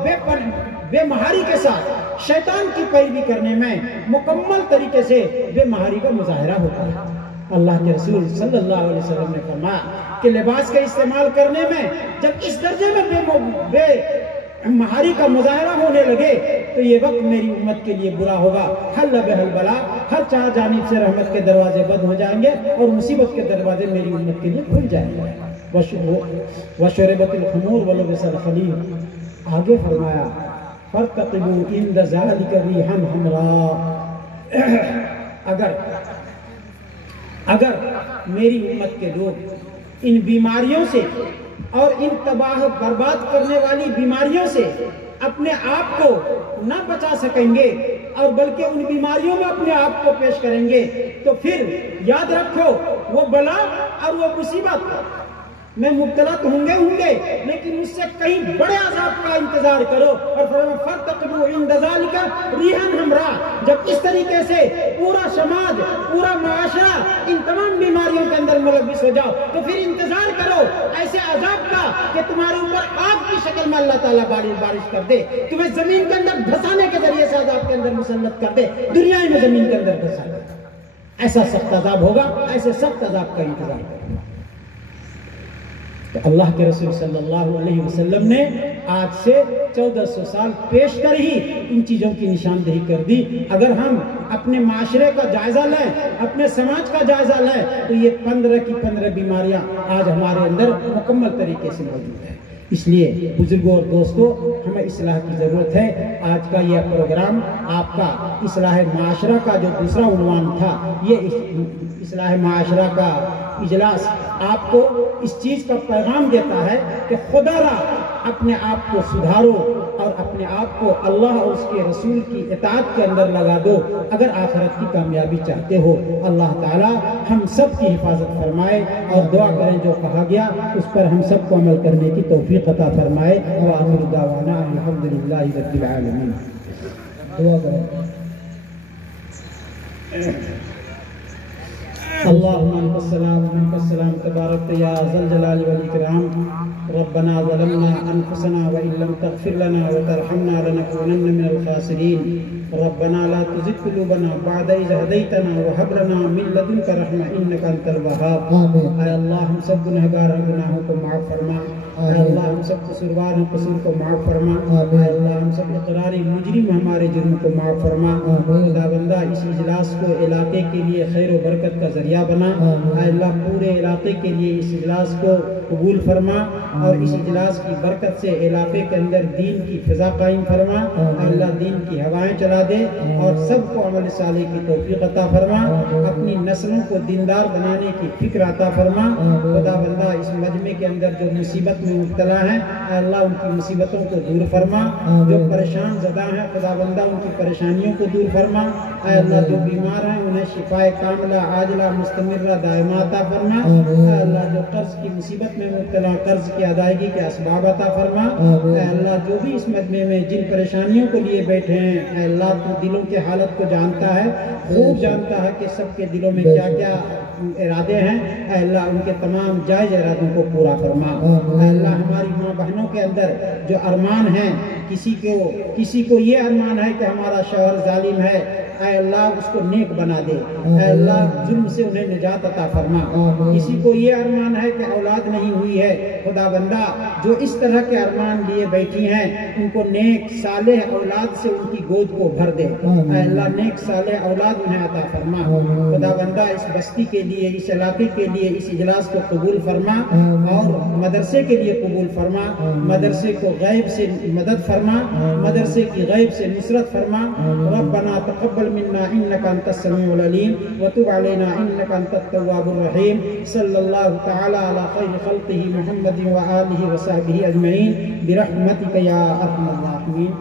بے مہاری کے ساتھ شیطان کی پیروی کرنے میں مکمل طریقے سے بے مہاری کا مظاہرہ ہوتا ہے۔ اللہ کے رسول صلی اللہ علیہ وسلم نے فرمایا کہ لباس کے استعمال کرنے میں جب اس درجے میں بے مہاری کا مظاہرہ ہونے لگے تو یہ وقت میری امت کے لیے برا ہوگا۔ حل بحل بلا، ہر چار جانب سے رحمت کے دروازے بند ہو جائیں گے اور مصیبت کے دروازے میری امت کے لیے کھل جائیں گے۔ وَشُرِبَتِ الْخُمُورُ وَلُبِسَ الْحَرِيرُ آگے فرمایا فَارْتَقِبُوا عِنْدَ ذَلِكَ رِيحًا حَمْرَاءَ اگر میری امت کے لوگ ان بیماریوں سے اور ان تباہ برباد کرنے والی بیماریوں سے اپنے آپ کو نہ بچا سکیں گے اور بلکہ ان بیماریوں میں اپنے آپ کو پیش کریں گے تو پھر یاد رکھو وہ بلا اور وہ مصیبت میں مبتلا تو ہوں گے لیکن اس سے کہیں بڑے عذاب کا انتظار کرو۔ اور فَارْتَقِبُوا عِنْدَ ذَلِكَ رِيحًا حَمْرَاءَ جب اس طریقے سے پورا سماج، پورا معاشرہ ان تمام بیماریوں کے اندر ملوث ہو جاؤ تو پھر انتظار کرو ایسے عذاب کا کہ تمہارے اوپر آگ کی شکل میں اللہ تعالیٰ بارش کر دے، تمہیں زمین کے اندر دھسانے کے ذریعے سے عذاب کے اندر مسلط کر دے، دنیا میں زمین کے اندر دھسا دے۔ ایسا سخت عذاب ہوگا، ایسے سخت عذاب کا انتظار کرو۔ تو اللہ کے رسول صلی اللہ علیہ وسلم نے آج سے 1400 سال پیش کر ہی ان چیزوں کی نشاندہی کر دی۔ اگر ہم اپنے معاشرے کا جائزہ لیں، اپنے سماج کا جائزہ لیں تو یہ 15 کی 15 بیماریاں آج ہمارے اندر مکمل طریقے سے موجود ہیں۔ اس لیے بزرگوں اور دوستوں ہمیں اصلاح کی ضرورت ہے۔ آج کا یہ پروگرام آپ کا اصلاح معاشرہ کا جو دوسرا عنوان تھا، یہ اصلاح معاشرہ کا اجلاس آپ کو اس چیز کا پیغام دیتا ہے کہ خدا را اپنے آپ کو سدھارو اور اپنے آپ کو اللہ اور اس کے رسول کی اطاعت کے اندر لگا دو اگر آخرت کی کامیابی چاہتے ہو۔ اللہ تعالی ہم سب کی حفاظت فرمائے اور دعا کریں جو کہا گیا اس پر ہم سب کو عمل کرنے کی توفیق عطا فرمائے۔ وآخر دعوانا الحمدللہ رب العالمین۔ دعا کریں۔ اللهم انت السلام ومنك السلام تبارك يا ذا الجلال والاكرام. ربنا ظلمنا انفسنا وان لم تغفر لنا وترحمنا لنكونن من الخاسرين. ربنا لا تزغ قلوبنا بعد إذ هديتنا وهب لنا من لدنك رحمة إنك أنت الوهاب. آمین. اے اللہ ہم سب گنہگار گناہوں کو معاف فرما. اے اللہ ہم سب قصوروار قصور کو معاف فرما. اے اللہ ہم سب اقراری مجرم ہمارے جرم کو معاف فرما. خدا بندہ اس اجلاس کو علاقے کے لیے خیر و برکت کا ذریعہ بنا. اے اللہ پورے علاقے کے لیے اس اجلاس کو قبول فرما اور اس اجلاس کی برکت سے علاقے کے اندر دین کی فضا قائم فرما. اے اللہ دین کی ہوائیں چلا دے اور سب کو عمل صالح کی توفیق عطا فرما. اپنی نسلوں کو دیندار بنانے کی فکر عطا فرما. خدا بندہ اس مجمع کے اندر جو مصیبت میں مبتلا ہیں اے اللہ ان کی مصیبتوں کو دور فرما. جو پریشان زدہ ہیں خدا بندہ ان کی پریشانیوں کو دور فرما. اے اللہ جو بیمار ہیں انہیں شفائے کاملہ عاجلہ مستمرہ دائمہ عطا فرما. اے اللہ جو قرض کی مصیبت میں مبتلا قرض کی ادائیگی کے اسباب عطا فرما. اے اللہ جو بھی اس مجمع میں جن پریشانیوں کو لیے بیٹھے ہیں اے اللہ تو دلوں کے حالت کو جانتا ہے, خوب جانتا ہے کہ سب کے دلوں میں کیا کیا ارادے ہیں. اے اللہ ان کے تمام جائز ارادوں کو پورا فرما. اے اللہ ہماری ماں بہنوں کے اندر جو ارمان ہیں, کسی کو یہ ارمان ہے کہ ہمارا شوہر ظالم ہے, اے اللہ اس کو نیک بنا دے. اے اللہ ظلم سے انہیں نجات عطا فرما. کسی کو یہ ارمان ہے کہ اولاد نہیں ہوئی ہے, خدا بندہ جو اس طرح کے ارمان لیے بیٹھی ہیں ان کو نیک صالح اولاد سے ان کی گود کو بھر دے. اے اللہ نیک صالح اولاد انہیں عطا فرما. خدا بندہ اس بستی کے لیے, اس علاقے کے لیے اس اجلاس کو قبول فرما اور مدرسے کے لیے قبول فرما. مدرسے کو غیب سے مدد فرما, مدرسے کی غیب سے نصرت فرما. ربنا تقبل منا انك انت السميع العليم وتب علينا انك انت التواب الرحيم. صلى الله تعالى على خير خلقه محمد وآله وصحبه اجمعين برحمتك يا ارحم الراحمين.